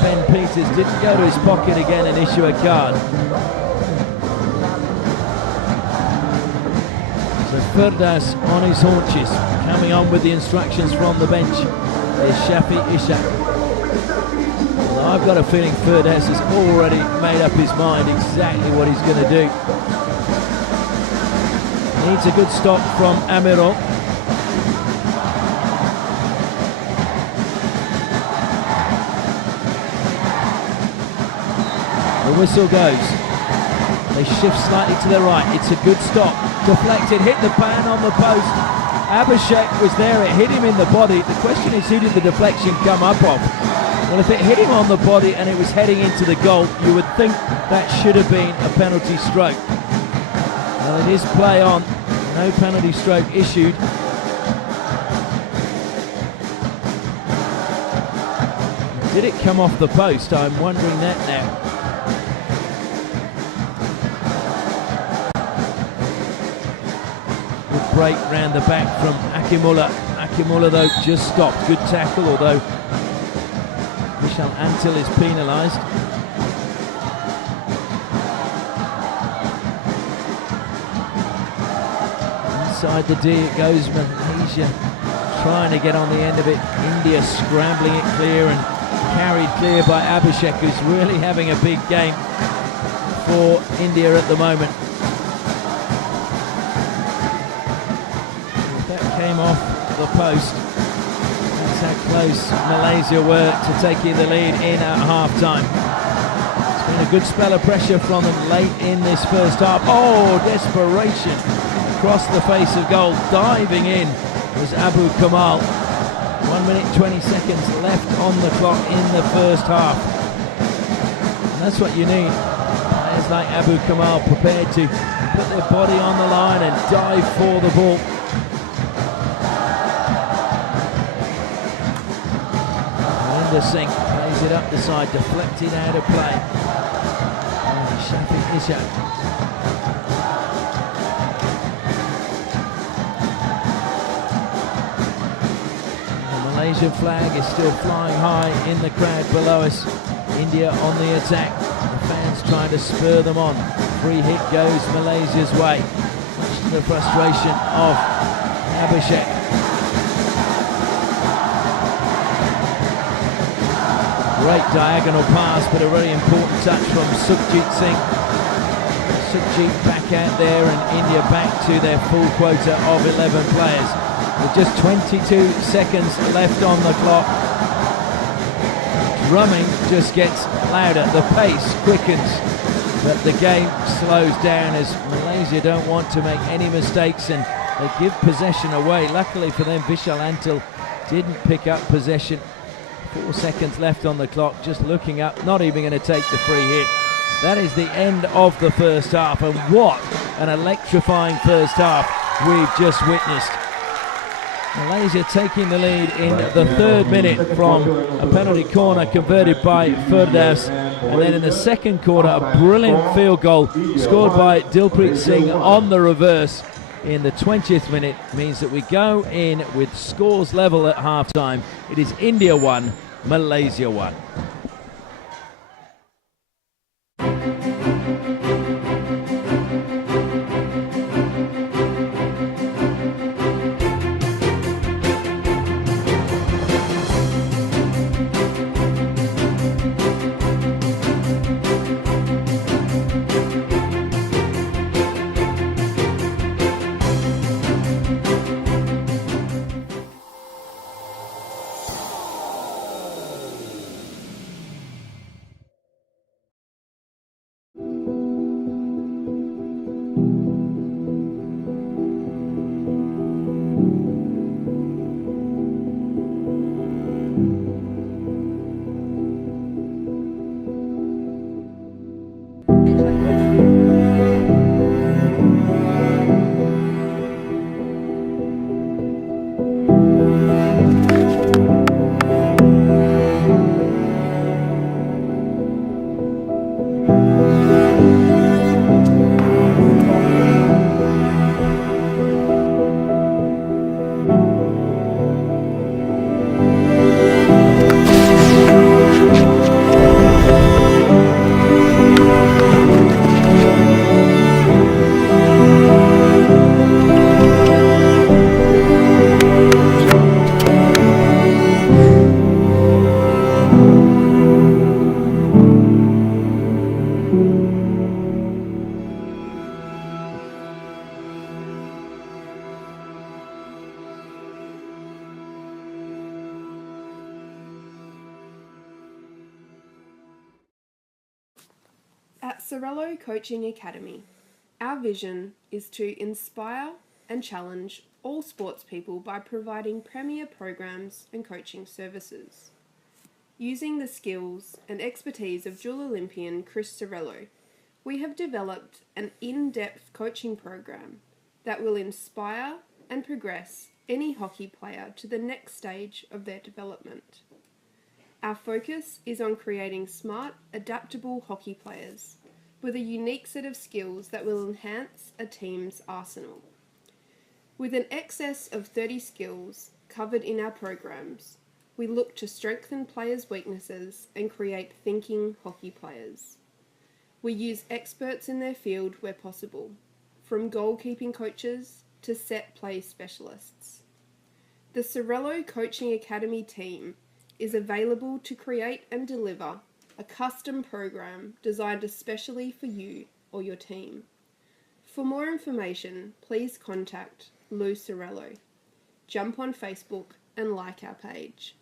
Ben Peters didn't go to his pocket again and issue a card. So Firdaus on his haunches, coming on with the instructions from the bench is Shafi Ishaq. Well, I've got a feeling Firdaus has already made up his mind exactly what he's going to do. Needs a good stop from Amirul. The whistle goes. They shift slightly to the right. It's a good stop. Deflected, hit the pan on the post. Abhishek was there, it hit him in the body. The question is, who did the deflection come up off? Well, if it hit him on the body and it was heading into the goal, you would think that should have been a penalty stroke. Well, it is play on. No penalty stroke issued. Did it come off the post? I'm wondering that now. Good break round the back from Akimullah. Akimullah, though, just stopped. Good tackle, although Vishal Antil is penalised. Inside the D it goes. Malaysia trying to get on the end of it. India scrambling it clear and carried clear by Abhishek, who's really having a big game for India at the moment. If that came off the post, that's how close Malaysia were to taking the lead in at half-time. It's been a good spell of pressure from them late in this first half. Oh, desperation across the face of goal. Diving in was Abu Kamal. 1 minute 20 seconds left on the clock in the first half. And that's what you need. Players like Abu Kamal prepared to put their body on the line and dive for the ball. Alinder Singh plays it up the side, deflected out of play. Shafiq Ishaq. Malaysian flag is still flying high in the crowd below us. India on the attack. The fans trying to spur them on. Free hit goes Malaysia's way. Much to the frustration of Abhishek. Great diagonal pass, but a very important touch from Sukhjit Singh. Sukhjit back out there and India back to their full quota of 11 players. With just 22 seconds left on the clock. Drumming just gets louder. The pace quickens, but the game slows down as Malaysia don't want to make any mistakes and they give possession away. Luckily for them, Vishal Antil didn't pick up possession. 4 seconds left on the clock, just looking up, not even going to take the free hit. That is the end of the first half, and what an electrifying first half we've just witnessed. Malaysia taking the lead in the 3rd minute from a penalty corner converted by Firdaus, and then in the 2nd quarter a brilliant field goal scored by Dilpreet Singh on the reverse in the 20th minute means that we go in with scores level at half-time. It is India 1, Malaysia 1. Sorello Coaching Academy. Our vision is to inspire and challenge all sports people by providing premier programs and coaching services. Using the skills and expertise of dual Olympian Chris Sorello, we have developed an in-depth coaching program that will inspire and progress any hockey player to the next stage of their development. Our focus is on creating smart, adaptable hockey players with a unique set of skills that will enhance a team's arsenal. With an excess of 30 skills covered in our programs, we look to strengthen players' weaknesses and create thinking hockey players. We use experts in their field where possible, from goalkeeping coaches to set play specialists. The Sorello Coaching Academy team is available to create and deliver a custom program designed especially for you or your team. For more information, please contact Lou Sorello. Jump on Facebook and like our page.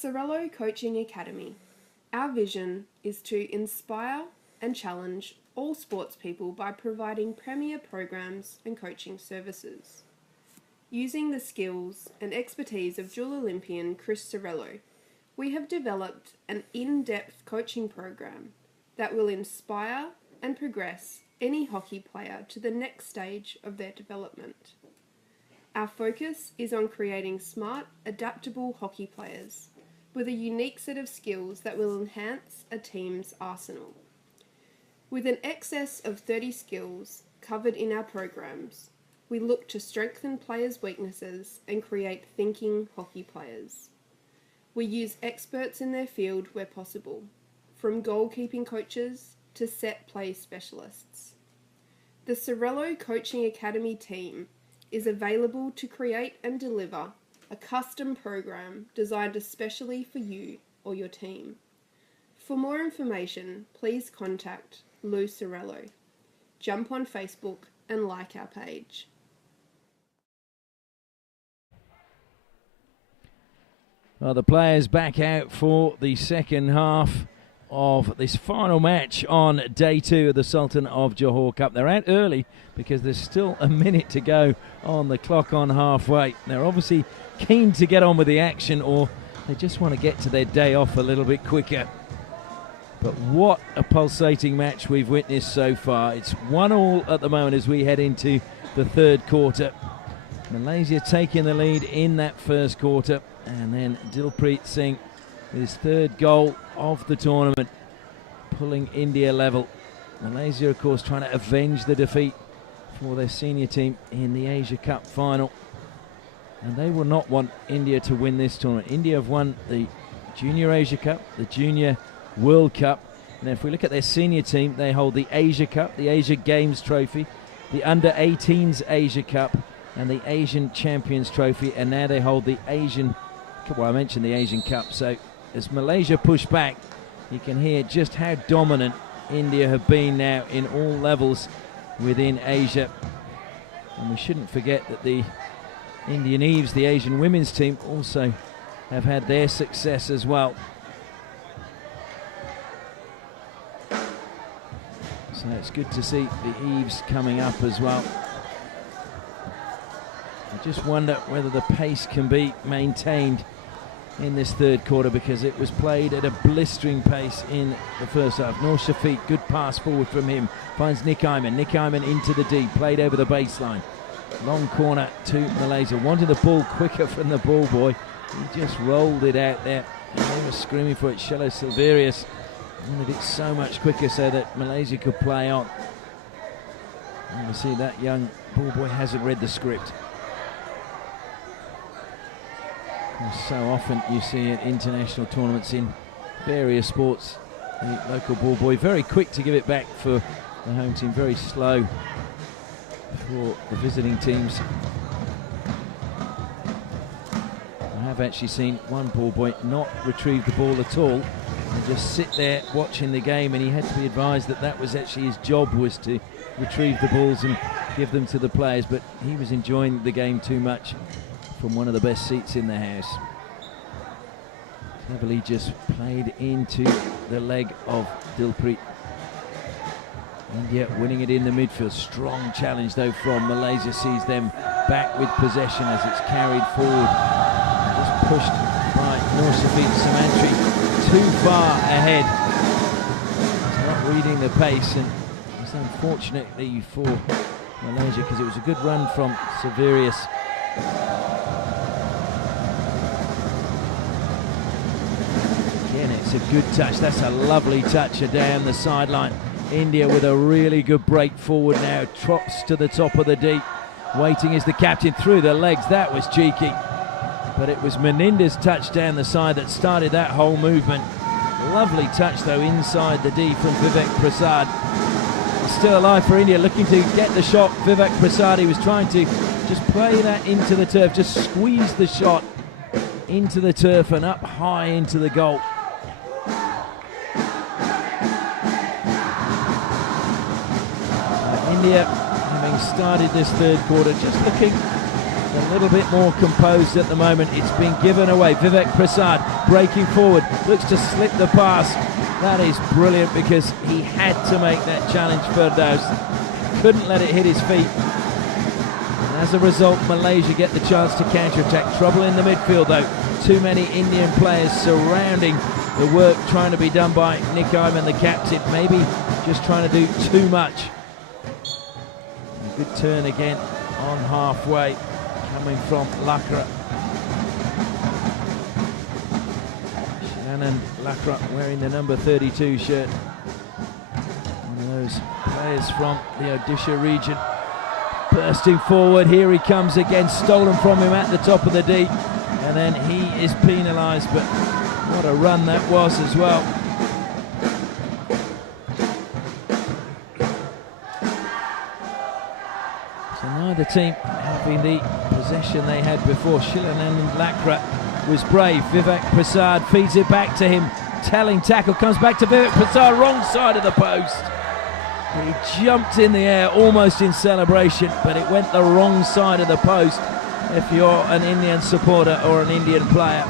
Sorello Coaching Academy. Our vision is to inspire and challenge all sports people by providing premier programs and coaching services. Using the skills and expertise of dual Olympian Chris Sorello, we have developed an in-depth coaching program that will inspire and progress any hockey player to the next stage of their development. Our focus is on creating smart, adaptable hockey players with a unique set of skills that will enhance a team's arsenal. With an excess of 30 skills covered in our programs, we look to strengthen players' weaknesses and create thinking hockey players. We use experts in their field where possible, from goalkeeping coaches to set play specialists. The Sorello Coaching Academy team is available to create and deliver a custom program designed especially for you or your team. For more information, please contact Lou Sorello. Jump on Facebook and like our page. Well, the players back out for the second half of this final match on day 2 of the Sultan of Johor Cup. They're out early because there's still a minute to go on the clock on halfway. They're obviously keen to get on with the action, or they just want to get to their day off a little bit quicker. But what a pulsating match we've witnessed so far. It's 1-1 at the moment as we head into the third quarter. Malaysia taking the lead in that first quarter, and then Dilpreet Singh with his third goal of the tournament, pulling India level. Malaysia, of course, trying to avenge the defeat for their senior team in the Asia Cup final. And they will not want India to win this tournament. India have won the Junior Asia Cup, the Junior World Cup, and if we look at their senior team, they hold the Asia Cup, the Asia Games Trophy, the Under-18s Asia Cup, and the Asian Champions Trophy, and now they hold the Asian, well, I mentioned the Asian Cup. So as Malaysia push back, you can hear just how dominant India have been now in all levels within Asia. And we shouldn't forget that the Indian Eves, the Asian women's team, also have had their success as well. So it's good to see the Eves coming up as well. I just wonder whether the pace can be maintained in this third quarter, because it was played at a blistering pace in the first half. Noor Shafiq, good pass forward from him, finds Nick Iman. Nick Iman into the deep, played over the baseline. Long corner to Malaysia. Wanted the ball quicker from the ball boy. He just rolled it out there, and they were screaming for it. Shelo Silverius wanted it so much quicker so that Malaysia could play on. And you see that young ball boy hasn't read the script. And so often you see at international tournaments in various sports, the local ball boy very quick to give it back for the home team, very slow for the visiting teams. I have actually seen one ball boy not retrieve the ball at all and just sit there watching the game, and he had to be advised that that was actually his job, was to retrieve the balls and give them to the players, but he was enjoying the game too much from one of the best seats in the house. Cleverly just played into the leg of Dilpreet. India winning it in the midfield. Strong challenge though from Malaysia, sees them back with possession as it's carried forward. Just pushed by Noor Shafiq Samantri too far ahead. He's not reading the pace, and it's unfortunately for Malaysia, because it was a good run from Severius. Again, it's a good touch. That's a lovely touch down the sideline. India with a really good break forward now. Trots to the top of the deep. Waiting is the captain, through the legs. That was cheeky. But it was Meninda's touch down the side that started that whole movement. Lovely touch though inside the D from Vivek Prasad. Still alive for India, looking to get the shot. Vivek Prasad, he was trying to just play that into the turf, just squeeze the shot into the turf and up high into the goal. India, having started this third quarter, just looking a little bit more composed at the moment. It's been given away. Vivek Prasad breaking forward, looks to slip the pass. That is brilliant because he had to make that challenge. Firdaus couldn't let it hit his feet. And as a result, Malaysia get the chance to counter-attack. Trouble in the midfield though. Too many Indian players surrounding the work trying to be done by Nick Iman, the captain. Maybe just trying to do too much. A good turn again on halfway, coming from Lakra. Shannon Lakra wearing the number 32 shirt. One of those players from the Odisha region. Bursting forward, here he comes again, stolen from him at the top of the D. And then he is penalised, but what a run that was as well. So neither team having the possession they had before. Shilanand Lakra was brave. Vivek Prasad feeds it back to him. Telling tackle comes back to Vivek Prasad, wrong side of the post. He jumped in the air almost in celebration, but it went the wrong side of the post if you're an Indian supporter or an Indian player.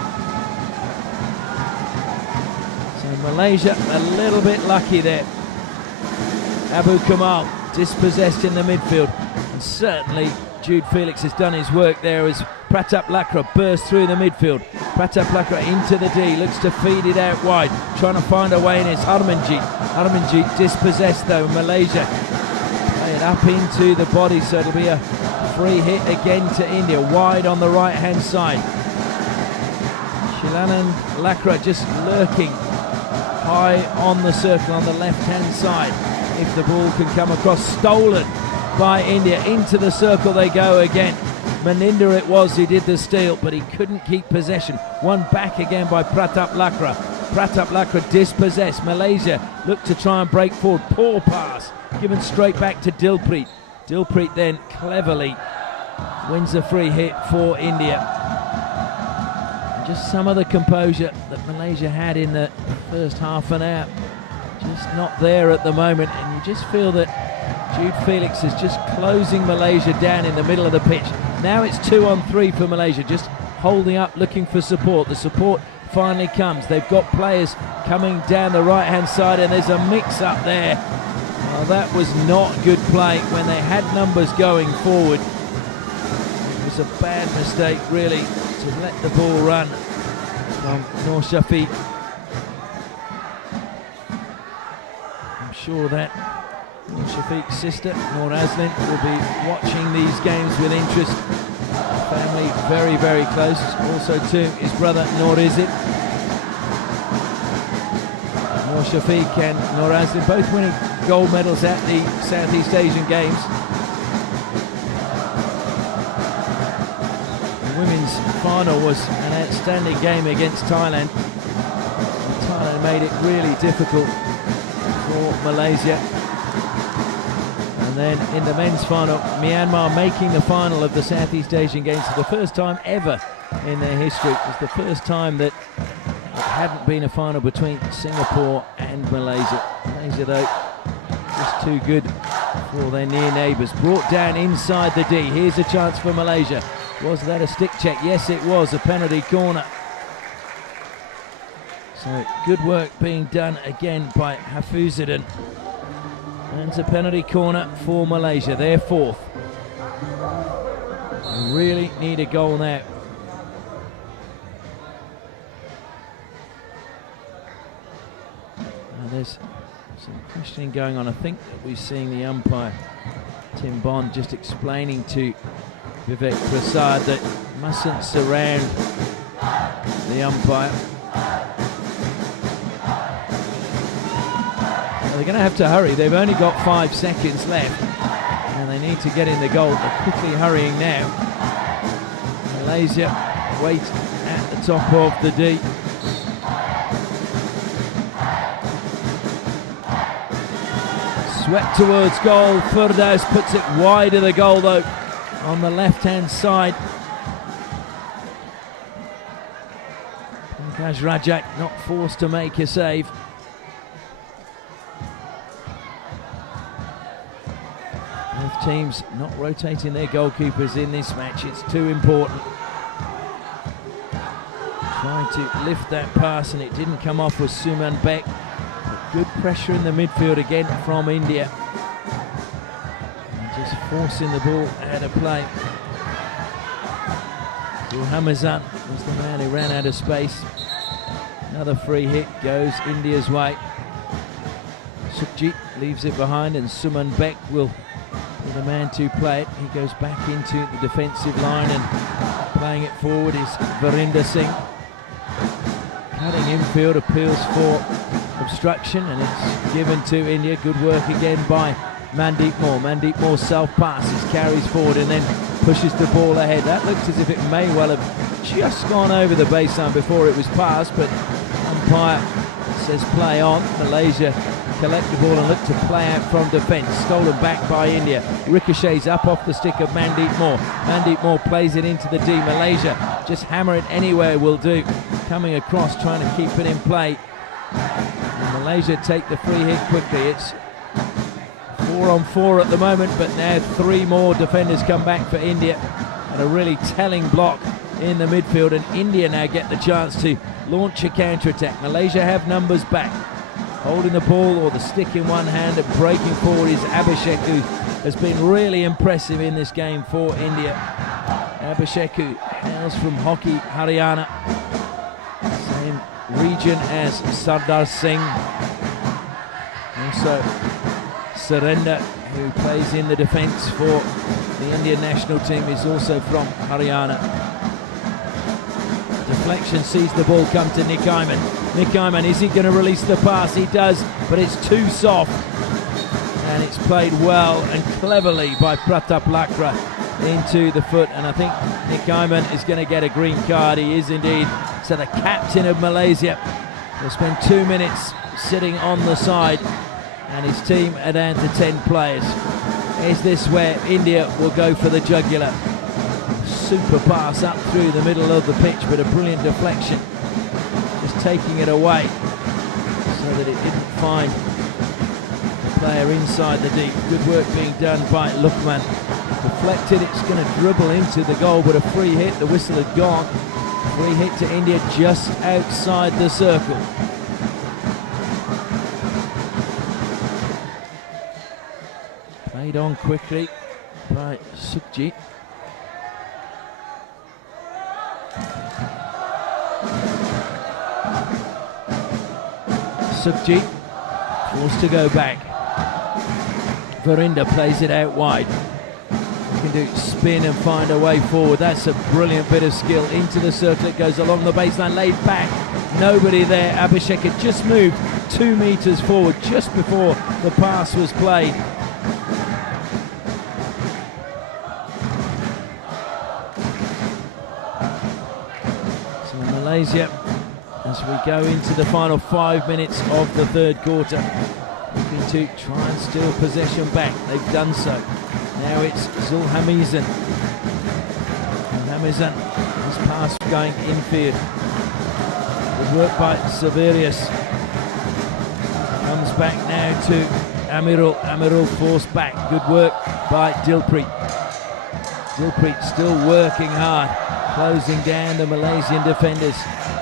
So Malaysia a little bit lucky there. Abu Kamal dispossessed in the midfield, and certainly Jude Felix has done his work there as Pratap Lakra burst through the midfield. Pratap Lakra into the D, looks to feed it out wide, trying to find a way in. It's Harmanjeet. Harmanjeet dispossessed though. Malaysia play it up into the body, so it'll be a free hit again to India, wide on the right hand side. Shilanand Lakra just lurking high on the circle on the left hand side. If the ball can come across, stolen by India. Into the circle they go again. Maninder it was who did the steal, but he couldn't keep possession. One back again by Pratap Lakra. Pratap Lakra dispossessed. Malaysia looked to try and break forward. Poor pass given straight back to Dilpreet. Dilpreet then cleverly wins a free hit for India. And just some of the composure that Malaysia had in the first half an hour, just not there at the moment, and you just feel that Jude Felix is just closing Malaysia down in the middle of the pitch. Now it's 2-on-3 for Malaysia, just holding up, looking for support. The support finally comes. They've got players coming down the right hand side, and there's a mix up there. Well, that was not good play when they had numbers going forward. It was a bad mistake really to let the ball run from Noor Shafiq. I'm sure that Noor Shafiq's sister, Noor Aslin, will be watching these games with interest. Family very, very close. Also to his brother Noor Izzet. Noor Shafiq and Noor Aslin both winning gold medals at the Southeast Asian Games. The women's final was an outstanding game against Thailand. Thailand made it really difficult for Malaysia. And then in the men's final, Myanmar making the final of the Southeast Asian Games for the first time ever in their history. It was the first time that it hadn't been a final between Singapore and Malaysia. Malaysia though, just too good for their near neighbours. Brought down inside the D. Here's a chance for Malaysia. Was that a stick check? Yes, it was. A penalty corner. So good work being done again by Hafizuddin. And it's a penalty corner for Malaysia. They're fourth. They really need a goal now. Now there's some questioning going on. I think that we're seeing the umpire, Tim Bond, just explaining to Vivek Prasad that mustn't surround the umpire. They're going to have to hurry. They've only got 5 seconds left and they need to get in the goal. They're quickly hurrying now. Malaysia wait at the top of the D. Swept towards goal. Firdaus puts it wide of the goal though on the left hand side. Pankaj Rajak not forced to make a save. Both teams not rotating their goalkeepers in this match. It's too important. Trying to lift that pass and it didn't come off with Suman Beck. Good pressure in the midfield again from India. And just forcing the ball out of play. Hamazan was the man who ran out of space. Another free hit goes India's way. Sukhjit leaves it behind and Suman Beck will be the man to play it. He goes back into the defensive line and playing it forward is Virender Singh. Cutting infield, appeals for obstruction and it's given to India. Good work again by Mandeep Moore. Mandeep Moore self-passes, carries forward and then pushes the ball ahead. That looks as if it may well have just gone over the baseline before it was passed, but umpire says play on. Malaysia collect the ball and look to play out from defence. Stolen back by India. Ricochets up off the stick of Mandeep Moore. Mandeep Moore plays it into the D. Malaysia just hammer it anywhere will do. Coming across, trying to keep it in play. And Malaysia take the free hit quickly. It's 4-on-4 at the moment, but now 3 more defenders come back for India. And a really telling block in the midfield, and India now get the chance to launch a counter-attack. Malaysia have numbers back. Holding the ball or the stick in one hand and breaking forward is Abhishek, who has been really impressive in this game for India. Abhishek, who hails from Hockey, Haryana. Same region as Sardar Singh. Also Surrender, who plays in the defence for the Indian national team, is also from Haryana. Deflection sees the ball come to Nick Ayman. Nick Ayman, is he going to release the pass? He does, but it's too soft. And it's played well and cleverly by Pratap Lakra into the foot. And I think Nick Ayman is going to get a green card. He is indeed. So the captain of Malaysia will spend 2 minutes sitting on the side. And his team are down to 10 players. Is this where India will go for the jugular? Super pass up through the middle of the pitch, but a brilliant deflection. Just taking it away so that it didn't find the player inside the deep. Good work being done by Lukman. Deflected, it's going to dribble into the goal, but a free hit, the whistle had gone. Free hit to India just outside the circle. Played on quickly by Sukhjit. Sukhjit forced to go back. Virender plays it out wide. He can do spin and find a way forward. That's a brilliant bit of skill. Into the circle it goes, along the baseline, laid back. Nobody there. Abhishek had just moved 2 meters forward just before the pass was played. So Malaysia, as we go into the final 5 minutes of the third quarter, looking to try and steal possession back. They've done so. Now it's Zulhamizan. Zulhamizan, his pass going infield. Good work by Severius. Comes back now to Amirul. Amirul forced back. Good work by Dilpreet. Dilpreet still working hard, closing down the Malaysian defenders,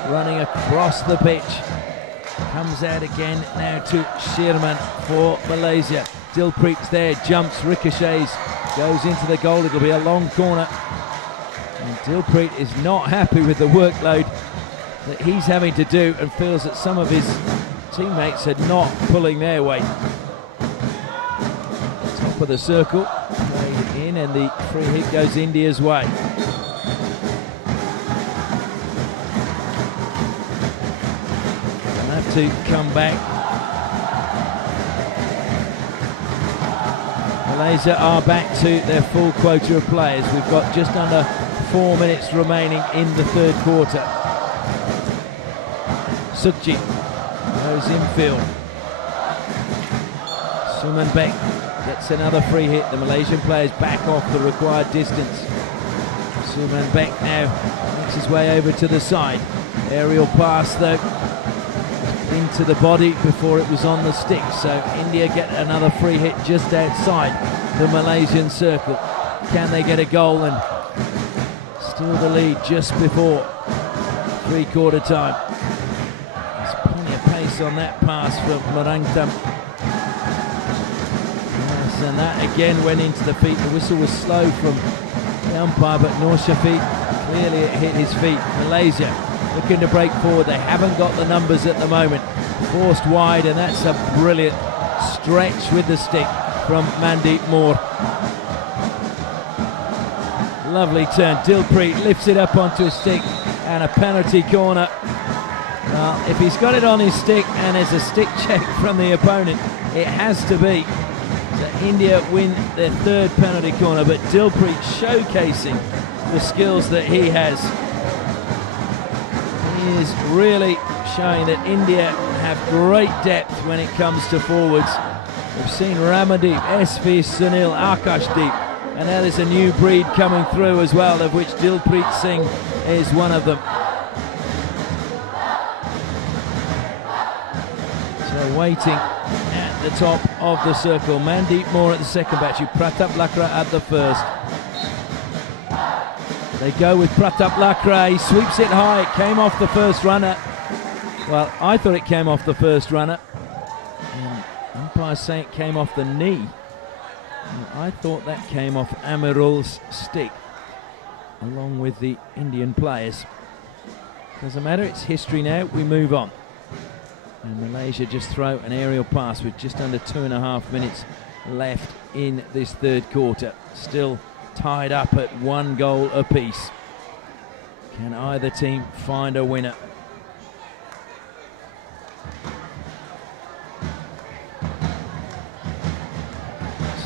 running across the pitch. Comes out again now to Sherman for Malaysia. Dilpreet's there, jumps, ricochets, goes into the goal. It'll be a long corner. And Dilpreet is not happy with the workload that he's having to do and feels that some of his teammates are not pulling their weight. Top of the circle, played in, and the free hit goes India's way. They'll have to come back. Malaysia are back to their full quota of players. We've got just under 4 minutes remaining in the third quarter. Sukhjit goes infield. Suman Beck gets another free hit. The Malaysian players back off the required distance. Suman Beck now makes his way over to the side. Aerial pass though into the body before it was on the stick. So India get another free hit just outside. the Malaysian circle. Can they get a goal and still the lead just before three-quarter time? There's plenty of pace on that pass from Marangtam. Yes, and that again went into the feet. The whistle was slow from the umpire, but Nur Shafiq, clearly it hit his feet. Malaysia looking to break forward. They haven't got the numbers at the moment. Forced wide, and that's a brilliant stretch with the stick from Mandeep Moore. Lovely turn. Dilpreet lifts it up onto his stick, and a penalty corner. Well, if he's got it on his stick and there's a stick check from the opponent, it has to be that India win their third penalty corner. But Dilpreet showcasing the skills that he has. He is really showing that India have great depth when it comes to forwards. We've seen Ramadeep, SV Sunil, Akashdeep, and now there's a new breed coming through as well, of which Dilpreet Singh is one of them. So waiting at the top of the circle. Mandeep Moore at the second battery, Pratap Lakra at the first. They go with Pratap Lakra, he sweeps it high, it came off the first runner. Well, I thought it came off the first runner. And umpires say it came off the knee. And I thought that came off Amirul's stick, along with the Indian players. Doesn't matter, it's history now, we move on. And Malaysia just throw an aerial pass with just under 2.5 minutes left in this third quarter. Still tied up at 1 goal apiece. Can either team find a winner?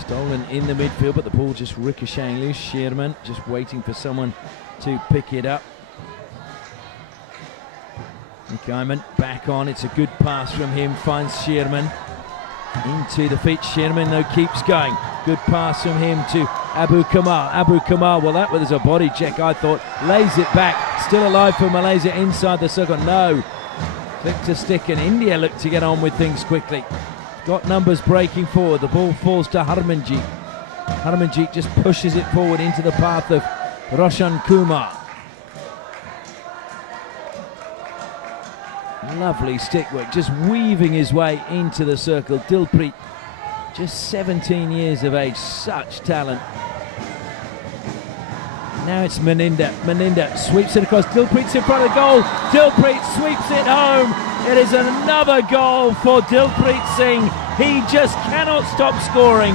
Stolen in the midfield, but the ball just ricocheting loose. Shearman just waiting for someone to pick it up. Nikaiman back on, it's a good pass from him, finds Shearman into the feet. Shearman though keeps going, good pass from him to Abu Kamal. Abu Kamal, well that was a body check I thought, lays it back, still alive for Malaysia inside the circle. No, flick to stick, and India look to get on with things quickly. Got numbers breaking forward, the ball falls to Harmanjeet. Harmanjeet just pushes it forward into the path of Roshan Kumar. Lovely stick work, just weaving his way into the circle. Dilpreet, just 17 years of age, such talent. Now it's Meninda. Meninda sweeps it across. Dilpreet's in front of the goal. Dilpreet sweeps it home. It is another goal for Dilpreet Singh. He just cannot stop scoring.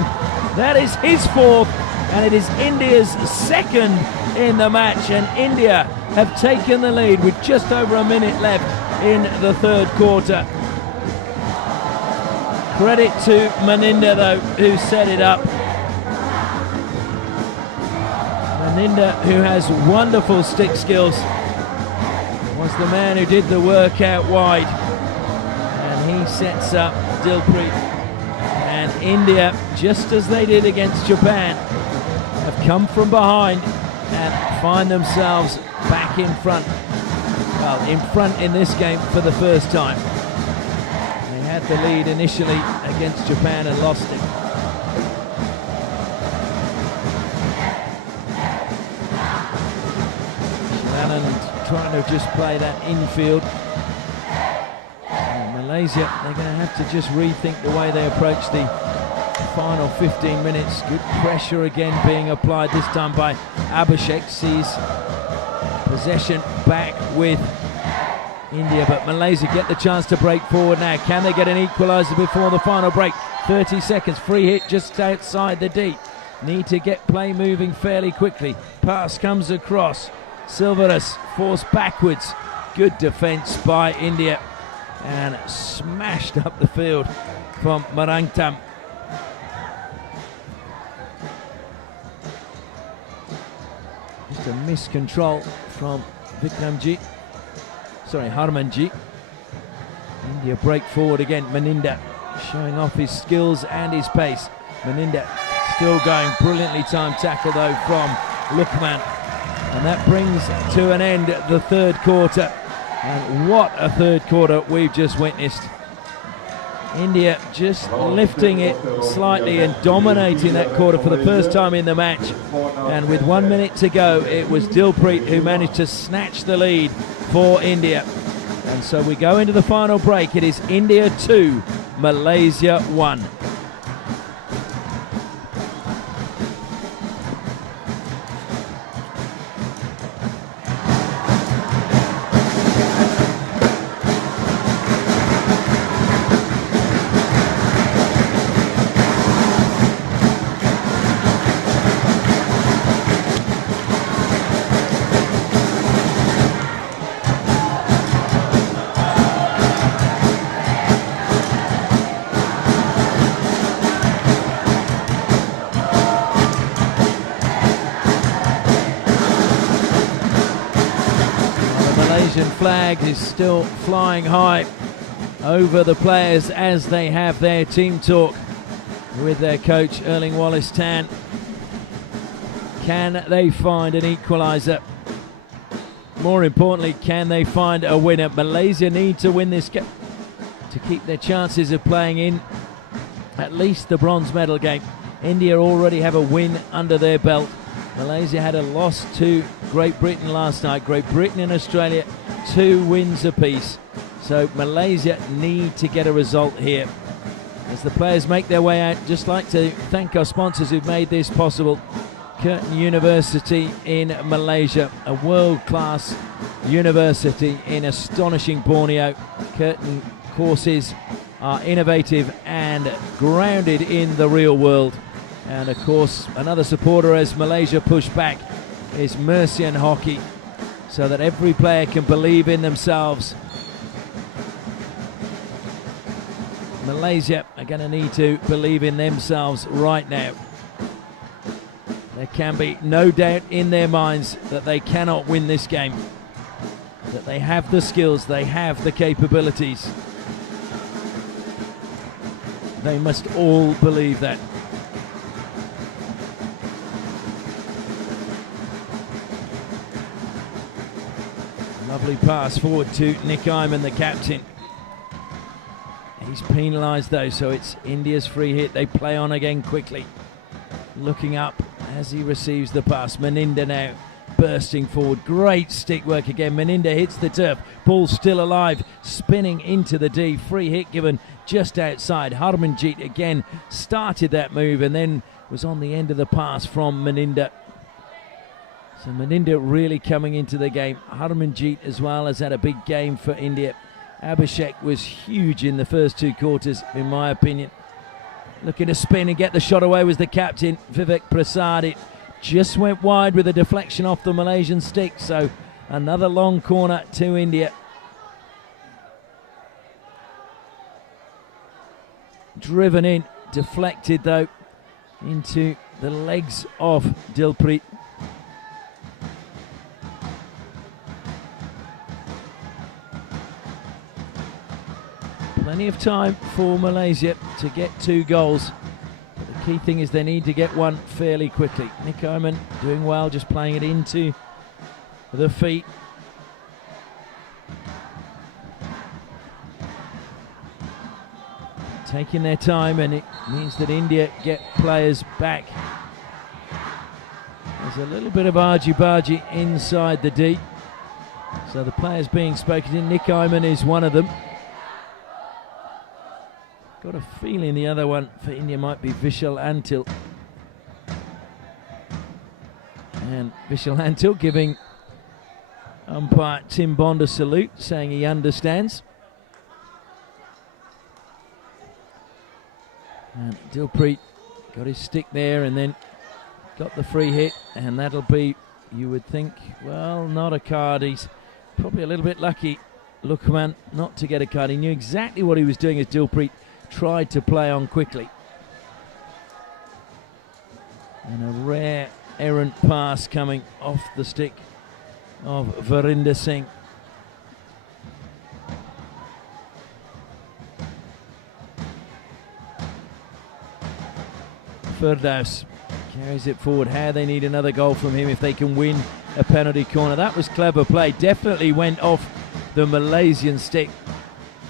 That is his fourth, and it is India's second in the match. And India have taken the lead with just over a minute left in the third quarter. Credit to Meninda though, who set it up. Meninda, who has wonderful stick skills, was the man who did the work out wide, and he sets up Dilpreet. And India, just as they did against Japan, have come from behind and find themselves back in front. Well, in front in this game for the first time. They had the lead initially against Japan and lost it. Shivanand trying to just play that infield. And Malaysia, they're going to have to just rethink the way they approach the final 15 minutes. Good pressure again being applied, this time by Abhishek. Sees possession back with India, but Malaysia get the chance to break forward now. Can they get an equaliser before the final break? 30 seconds, free hit just outside the D. Need to get play moving fairly quickly. Pass comes across. Silverus forced backwards. Good defence by India, and smashed up the field from Marangtam. Just a miscontrol from Harmanjeet. India break forward again. Meninda showing off his skills and his pace. Meninda still going, brilliantly timed tackle though from Lukman. And that brings to an end the third quarter. And what a third quarter we've just witnessed. India just lifting it slightly and dominating that quarter for the first time in the match. And with 1 minute to go, it was Dilpreet who managed to snatch the lead for India. And so we go into the final break. It is India 2, Malaysia 1. Flag is still flying high over the players as they have their team talk with their coach Erling Wallace-Tan. Can they find an equaliser? More importantly, can they find a winner? Malaysia need to win this game to keep their chances of playing in at least the bronze medal game. India already have a win under their belt. Malaysia had a loss to Great Britain last night. Great Britain and Australia, 2 wins apiece. So Malaysia need to get a result here. As the players make their way out, just like to thank our sponsors who've made this possible. Curtin University in Malaysia, a world-class university in astonishing Borneo. Curtin courses are innovative and grounded in the real world. And of course, another supporter as Malaysia push back is Mercian Hockey, so that every player can believe in themselves. Malaysia are going to need to believe in themselves right now. There can be no doubt in their minds that they cannot win this game, that they have the skills, they have the capabilities. They must all believe that. Lovely pass forward to Nick Iman, the captain. He's penalised though, so it's India's free hit. They play on again quickly. Looking up as he receives the pass. Meninda now bursting forward. Great stick work again. Meninda hits the turf. Ball still alive. Spinning into the D. Free hit given just outside. Harmanjeet again started that move and then was on the end of the pass from Meninda. So Meninda really coming into the game. Harmanjeet as well has had a big game for India. Abhishek was huge in the first 2 quarters, in my opinion. Looking to spin and get the shot away was the captain, Vivek Prasad. It just went wide with a deflection off the Malaysian stick. So another long corner to India. Driven in, deflected though, into the legs of Dilpreet. Plenty of time for Malaysia to get 2 goals. But the key thing is they need to get one fairly quickly. Nick Iman doing well, just playing it into the feet. Taking their time, and it means that India get players back. There's a little bit of argy-bargy inside the D. So the players being spoken to, Nick Iman is one of them. Got a feeling the other one for India might be Vishal Antil. And Vishal Antil giving umpire Tim Bond a salute, saying he understands. And Dilpreet got his stick there and then got the free hit, and that'll be, you would think, well, not a card. He's probably a little bit lucky, Lukman, not to get a card. He knew exactly what he was doing as Dilpreet tried to play on quickly. And a rare errant pass coming off the stick of Verinder Singh. Firdaus carries it forward. How they need another goal from him if they can win a penalty corner. That was clever play. Definitely went off the Malaysian stick.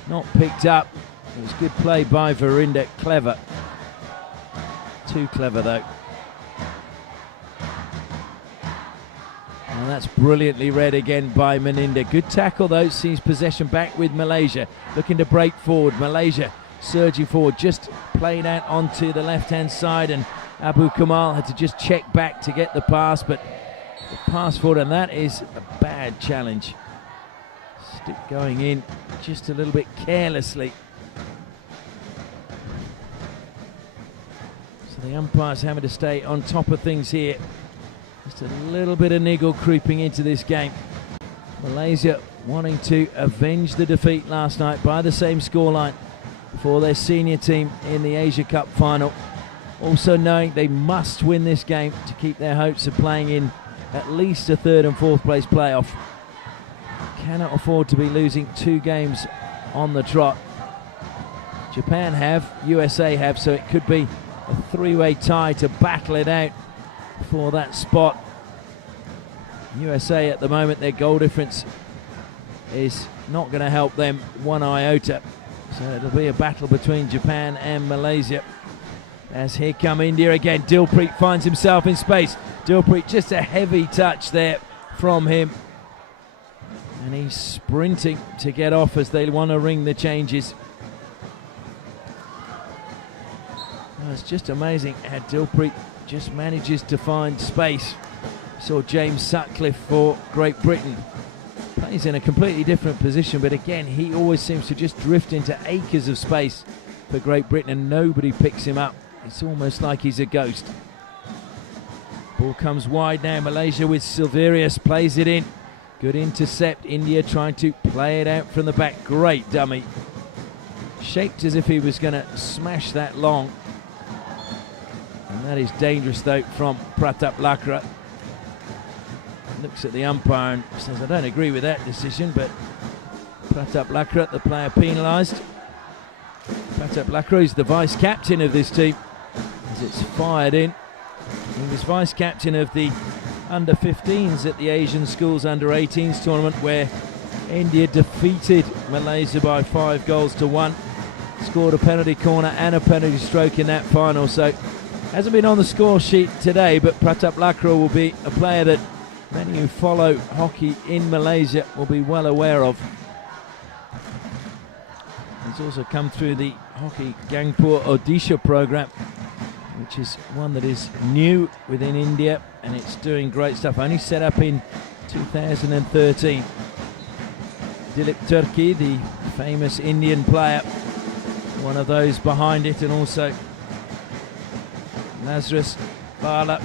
Not picked up It was good play by Verinder, clever. Too clever though. And that's brilliantly read again by Meninda. Good tackle though, sees possession back with Malaysia. Looking to break forward, Malaysia surging forward, just played out onto the left-hand side, and Abu Kamal had to just check back to get the pass, but the pass forward, and that is a bad challenge. Stick going in just a little bit carelessly. So the umpire's having to stay on top of things here. Just a little bit of niggle creeping into this game. Malaysia wanting to avenge the defeat last night by the same scoreline for their senior team in the Asia Cup final. Also knowing they must win this game to keep their hopes of playing in at least a third and fourth place playoff. Cannot afford to be losing 2 games on the trot. Japan have, USA have, so it could be a 3-way tie to battle it out for that spot. USA at the moment, their goal difference is not going to help them one iota. So it'll be a battle between Japan and Malaysia. As here come India again. Dilpreet finds himself in space. Dilpreet, just a heavy touch there from him. And he's sprinting to get off as they want to ring the changes. Oh, it's just amazing how Dilpreet just manages to find space. Saw James Sutcliffe for Great Britain. Plays in a completely different position, but again, he always seems to just drift into acres of space for Great Britain and nobody picks him up. It's almost like he's a ghost. Ball comes wide now. Malaysia with Silverius plays it in. Good intercept. India trying to play it out from the back. Great dummy. Shaped as if he was going to smash that long. And that is dangerous though from Pratap Lakra. Looks at the umpire and says, I don't agree with that decision, but Pratap Lakra, the player penalised. Pratap Lakra is the vice-captain of this team as it's fired in. He was vice-captain of the under-15s at the Asian Schools under-18s tournament where India defeated Malaysia by 5-1. Scored a penalty corner and a penalty stroke in that final, so hasn't been on the score sheet today, but Pratap Lakra will be a player that many who follow hockey in Malaysia will be well aware of. He's also come through the Hockey Gangpur Odisha program, which is one that is new within India, and it's doing great stuff. Only set up in 2013. Dilip Turki, the famous Indian player, one of those behind it, and also Lazarus Bala.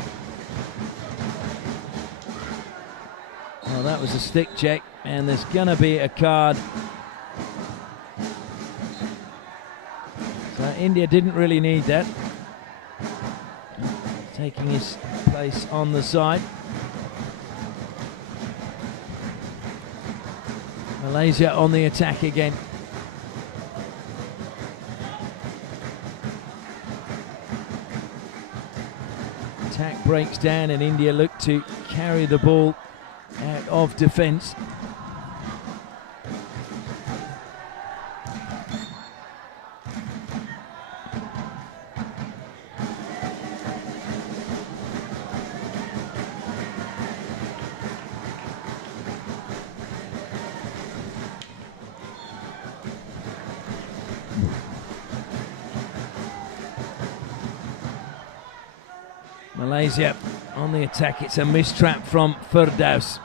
Well, that was a stick check, and there's going to be a card. So India didn't really need that. Taking his place on the side. Malaysia on the attack again. Attack breaks down and India look to carry the ball out of defence. Malaysia on the attack. It's a mistrap from Firdaus.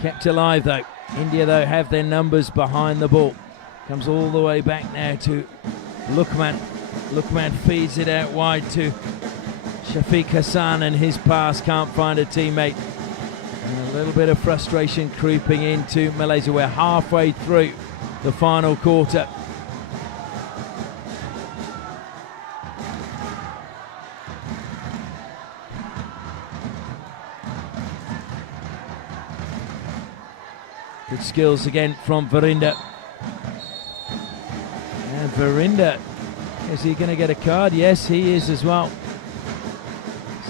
Kept alive though. India though have their numbers behind the ball. Comes all the way back now to Lukman. Lukman feeds it out wide to Shafiq Hassan, and his pass can't find a teammate. And a little bit of frustration creeping into Malaysia. We're halfway through the final quarter. Good skills again from Verinder. And Verinder, is he going to get a card? Yes, he is as well.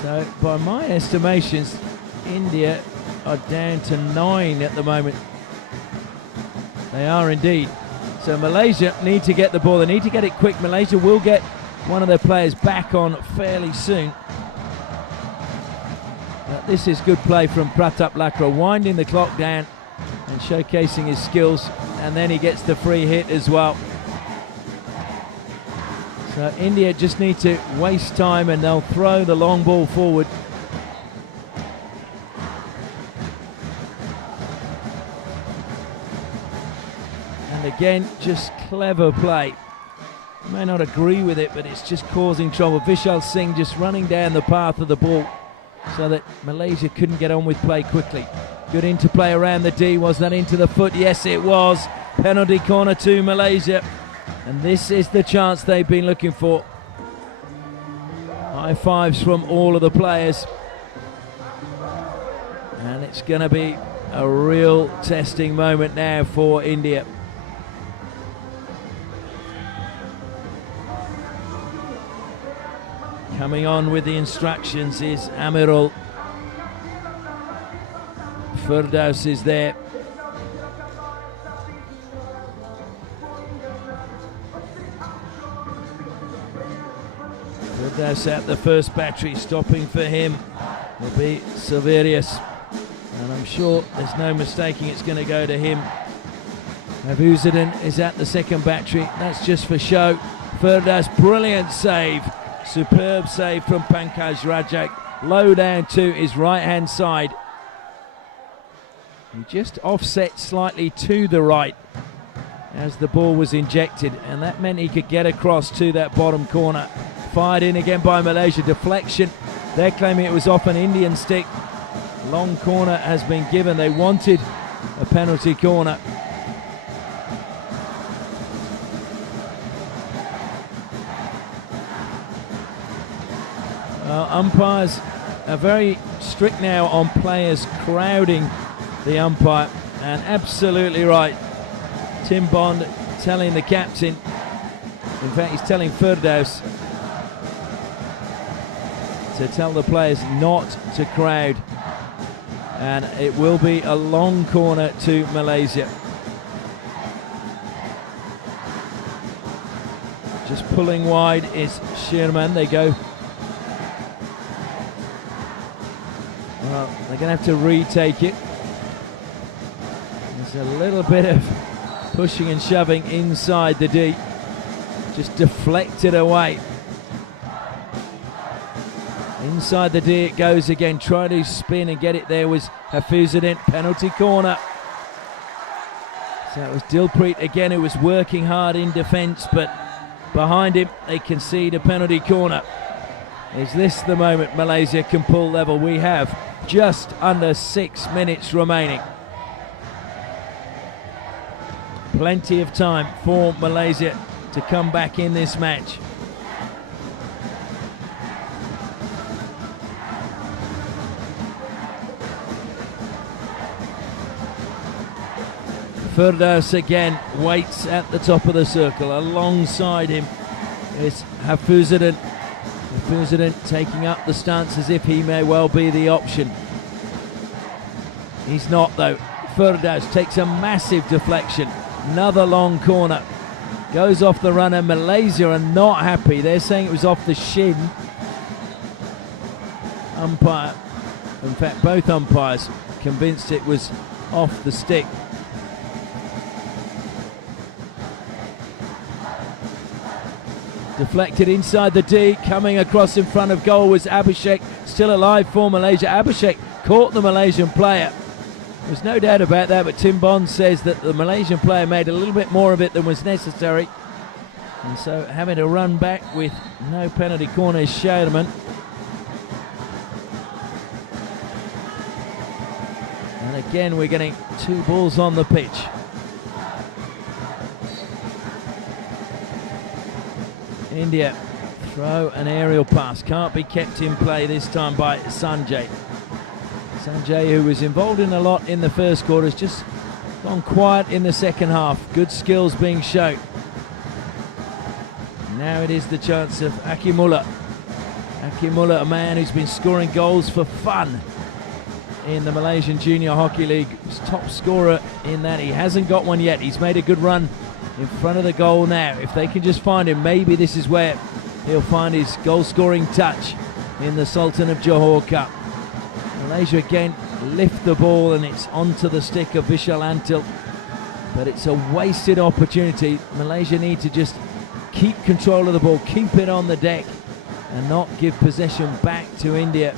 So by my estimations, India are down to 9 at the moment. They are indeed. So Malaysia need to get the ball. They need to get it quick. Malaysia will get one of their players back on fairly soon. But this is good play from Pratap Lakra, winding the clock down and showcasing his skills. And then he gets the free hit as well. So India just need to waste time and they'll throw the long ball forward. And again, just clever play. You may not agree with it, but it's just causing trouble. Vishal Singh just running down the path of the ball so that Malaysia couldn't get on with play quickly. Good interplay around the D. Was that into the foot? Yes, it was. Penalty corner to Malaysia. And this is the chance they've been looking for. High fives from all of the players. And it's going to be a real testing moment now for India. Coming on with the instructions is Amirul. Firdaus is there. Firdaus at the first battery, stopping for him will be Silverius. And I'm sure there's no mistaking it's going to go to him. Abuzaddin is at the second battery. That's just for show. Firdaus, brilliant save. Superb save from Pankaj Rajak. Low down to his right-hand side. He just offset slightly to the right as the ball was injected, and that meant he could get across to that bottom corner. Fired in again by Malaysia. Deflection. They're claiming it was off an Indian stick. Long corner has been given. They wanted a penalty corner. Umpires are very strict now on players crowding the umpire, and absolutely right. Tim Bond telling the captain, in fact he's telling Firdaus to tell the players not to crowd, and it will be a long corner to Malaysia. Just pulling wide is Sherman. They go. Well, they're going to have to retake it. There's a little bit of pushing and shoving inside the D. Just deflected away. Inside the D it goes again. Try to spin and get it there was Hafizuddin. Penalty corner. So it was Dilpreet again who was working hard in defence, but behind him they concede a penalty corner. Is this the moment Malaysia can pull level? We have just under 6 minutes remaining. Plenty of time for Malaysia to come back in this match. Firdaus again waits at the top of the circle. Alongside him is Hafizuddin. Hafizuddin taking up the stance as if he may well be the option. He's not though. Firdaus takes a massive deflection. Another long corner. Goes off the runner. Malaysia are not happy. They're saying it was off the shin. Umpire, in fact both umpires, convinced it was off the stick. Deflected inside the D, coming across in front of goal was Abhishek, still alive for Malaysia. Abhishek caught the Malaysian player. There's no doubt about that, but Tim Bond says that the Malaysian player made a little bit more of it than was necessary. And so having to run back with no penalty corner is Sherman. And again we're getting 2 balls on the pitch. India throw an aerial pass, can't be kept in play this time by Sanjay. Sanjay, who was involved in a lot in the first quarter, has just gone quiet in the second half. Good skills being shown. Now it is the chance of Akimullah. Akimullah, a man who's been scoring goals for fun in the Malaysian Junior Hockey League. He's top scorer in that. He hasn't got one yet. He's made a good run in front of the goal now. If they can just find him, maybe this is where he'll find his goal-scoring touch in the Sultan of Johor Cup. Malaysia again lift the ball and it's onto the stick of Vishal Antil, but it's a wasted opportunity. Malaysia need to just keep control of the ball, keep it on the deck and not give possession back to India.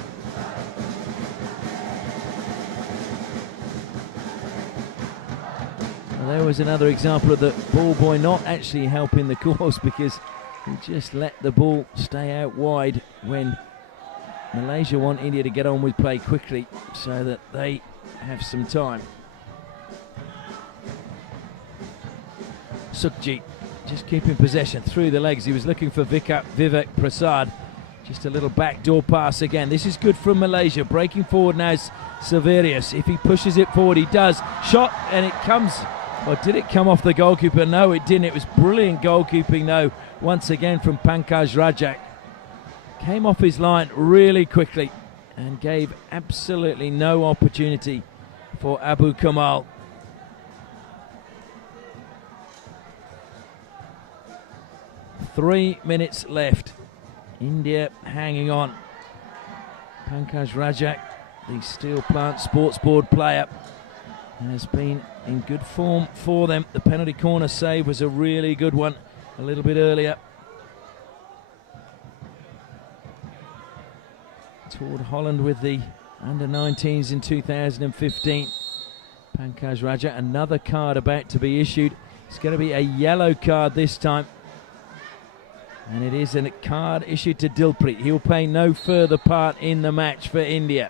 Well, there was another example of the ball boy not actually helping the cause, because he just let the ball stay out wide when Malaysia want India to get on with play quickly so that they have some time. Sukhjit just keeping possession through the legs. He was looking for Vivek Prasad. Just a little backdoor pass again. This is good from Malaysia. Breaking forward now is Saverius. If he pushes it forward, he does. Shot, and it comes. Or did it come off the goalkeeper? No, it didn't. It was brilliant goalkeeping, though, once again from Pankaj Rajak. Came off his line really quickly and gave absolutely no opportunity for Abu Kamal. Three minutes left. India hanging on. Pankaj Rajak, the Steel Plant Sports Board player, has been in good form for them. The penalty corner save was a really good one a little bit earlier. Toured Holland with the under-19s in 2015. Pankaj Rajak, another card about to be issued. It's going to be a yellow card this time. And it is a card issued to Dilpreet. He will play no further part in the match for India.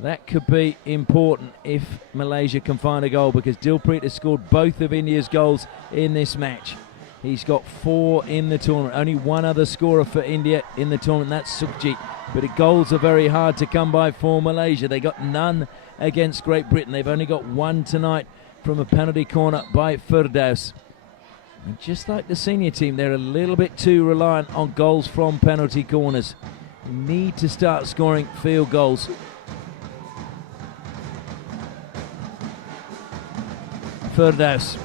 That could be important if Malaysia can find a goal, because Dilpreet has scored both of India's goals in this match. He's got 4 in the tournament. Only one other scorer for India in the tournament, that's Sukhjit. But the goals are very hard to come by for Malaysia. They got none against Great Britain. They've only got one tonight from a penalty corner by Firdaus. And just like the senior team, they're a little bit too reliant on goals from penalty corners. They need to start scoring field goals. Firdaus.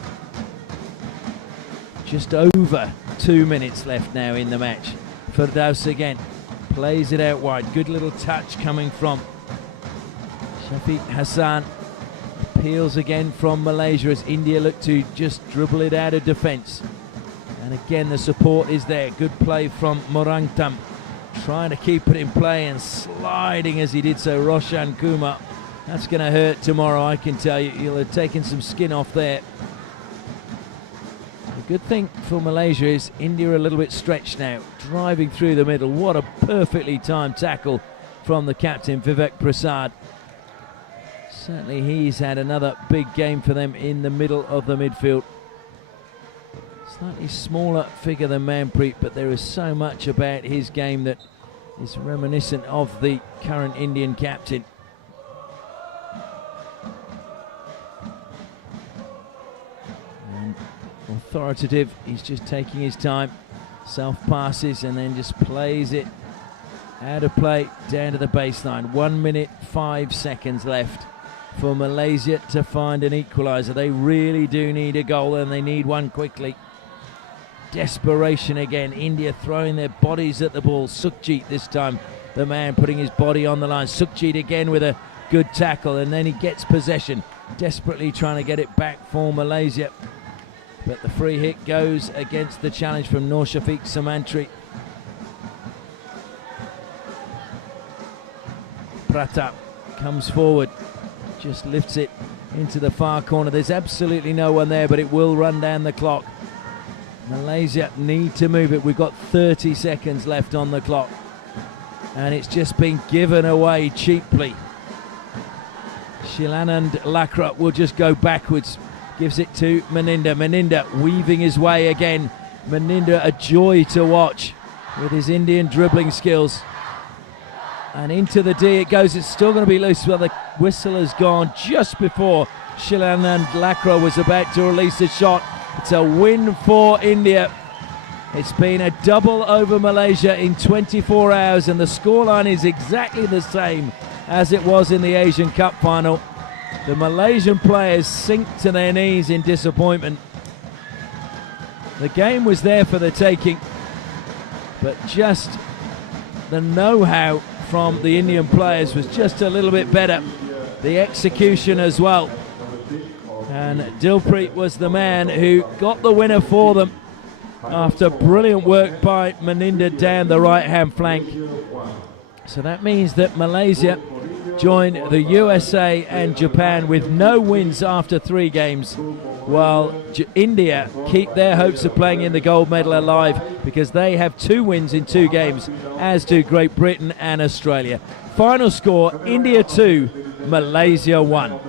Just over 2 minutes left now in the match. Firdaus again plays it out wide. Good little touch coming from Shafiq Hassan. Appeals again from Malaysia as India look to just dribble it out of defence. And again the support is there. Good play from Morangtam, trying to keep it in play and sliding as he did so. Roshan Kumar. That's going to hurt tomorrow, I can tell you. He'll have taken some skin off there. The good thing for Malaysia is India are a little bit stretched now, driving through the middle. What a perfectly timed tackle from the captain, Vivek Prasad. Certainly he's had another big game for them in the middle of the midfield. Slightly smaller figure than Manpreet, but there is so much about his game that is reminiscent of the current Indian captain. And authoritative, he's just taking his time. Self-passes and then just plays it out of play down to the baseline. 1 minute 5 seconds left for Malaysia to find an equaliser. They really do need a goal, and they need one quickly. Desperation again. India throwing their bodies at the ball. Sukhjit this time, the man putting his body on the line. Sukhjit again with a good tackle, and then he gets possession, desperately trying to get it back for Malaysia. But the free hit goes against the challenge from Nur Shafiq Samantri. Pratap comes forward, just lifts it into the far corner. There's absolutely no one there, but it will run down the clock. Malaysia need to move it. We've got 30 seconds left on the clock, and it's just been given away cheaply. Shilanand Lakra will just go backwards, gives it to Meninda. Meninda weaving his way again. Meninda, a joy to watch with his Indian dribbling skills. And into the D it goes. It's still going to be loose. Well, the whistle has gone just before Shilanand Lakra was about to release a shot. It's a win for India. It's been a double over Malaysia in 24 hours, and the scoreline is exactly the same as it was in the Asian Cup final. The Malaysian players sink to their knees in disappointment. The game was there for the taking, but just the know-how from the Indian players was just a little bit better. The execution as well. And Dilpreet was the man who got the winner for them after brilliant work by Maninder down the right-hand flank. So that means that Malaysia join the USA and Japan with no wins after 3 games, while India keep their hopes of playing in the gold medal alive because they have 2 wins in 2 games, as do Great Britain and Australia. Final score, India 2, Malaysia 1.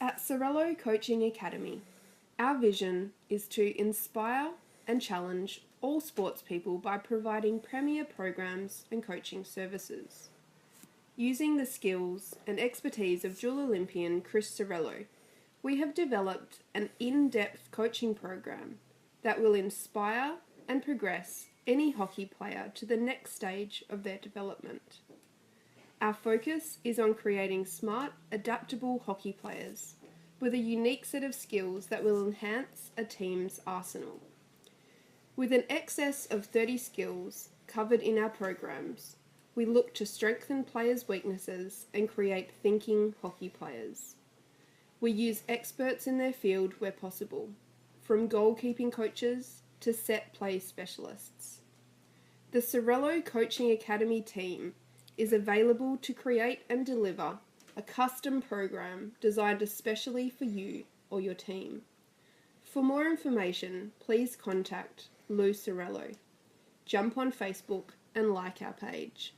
At Sorello Coaching Academy, our vision is to inspire and challenge all sports people by providing premier programs and coaching services. Using the skills and expertise of dual Olympian Chris Sorello, we have developed an in-depth coaching program that will inspire and progress any hockey player to the next stage of their development. Our focus is on creating smart, adaptable hockey players with a unique set of skills that will enhance a team's arsenal. With an excess of 30 skills covered in our programs, we look to strengthen players' weaknesses and create thinking hockey players. We use experts in their field where possible, from goalkeeping coaches to set play specialists. The Sorello Coaching Academy team is available to create and deliver a custom program designed especially for you or your team. For more information, please contact Lou Sorello. Jump on Facebook and like our page.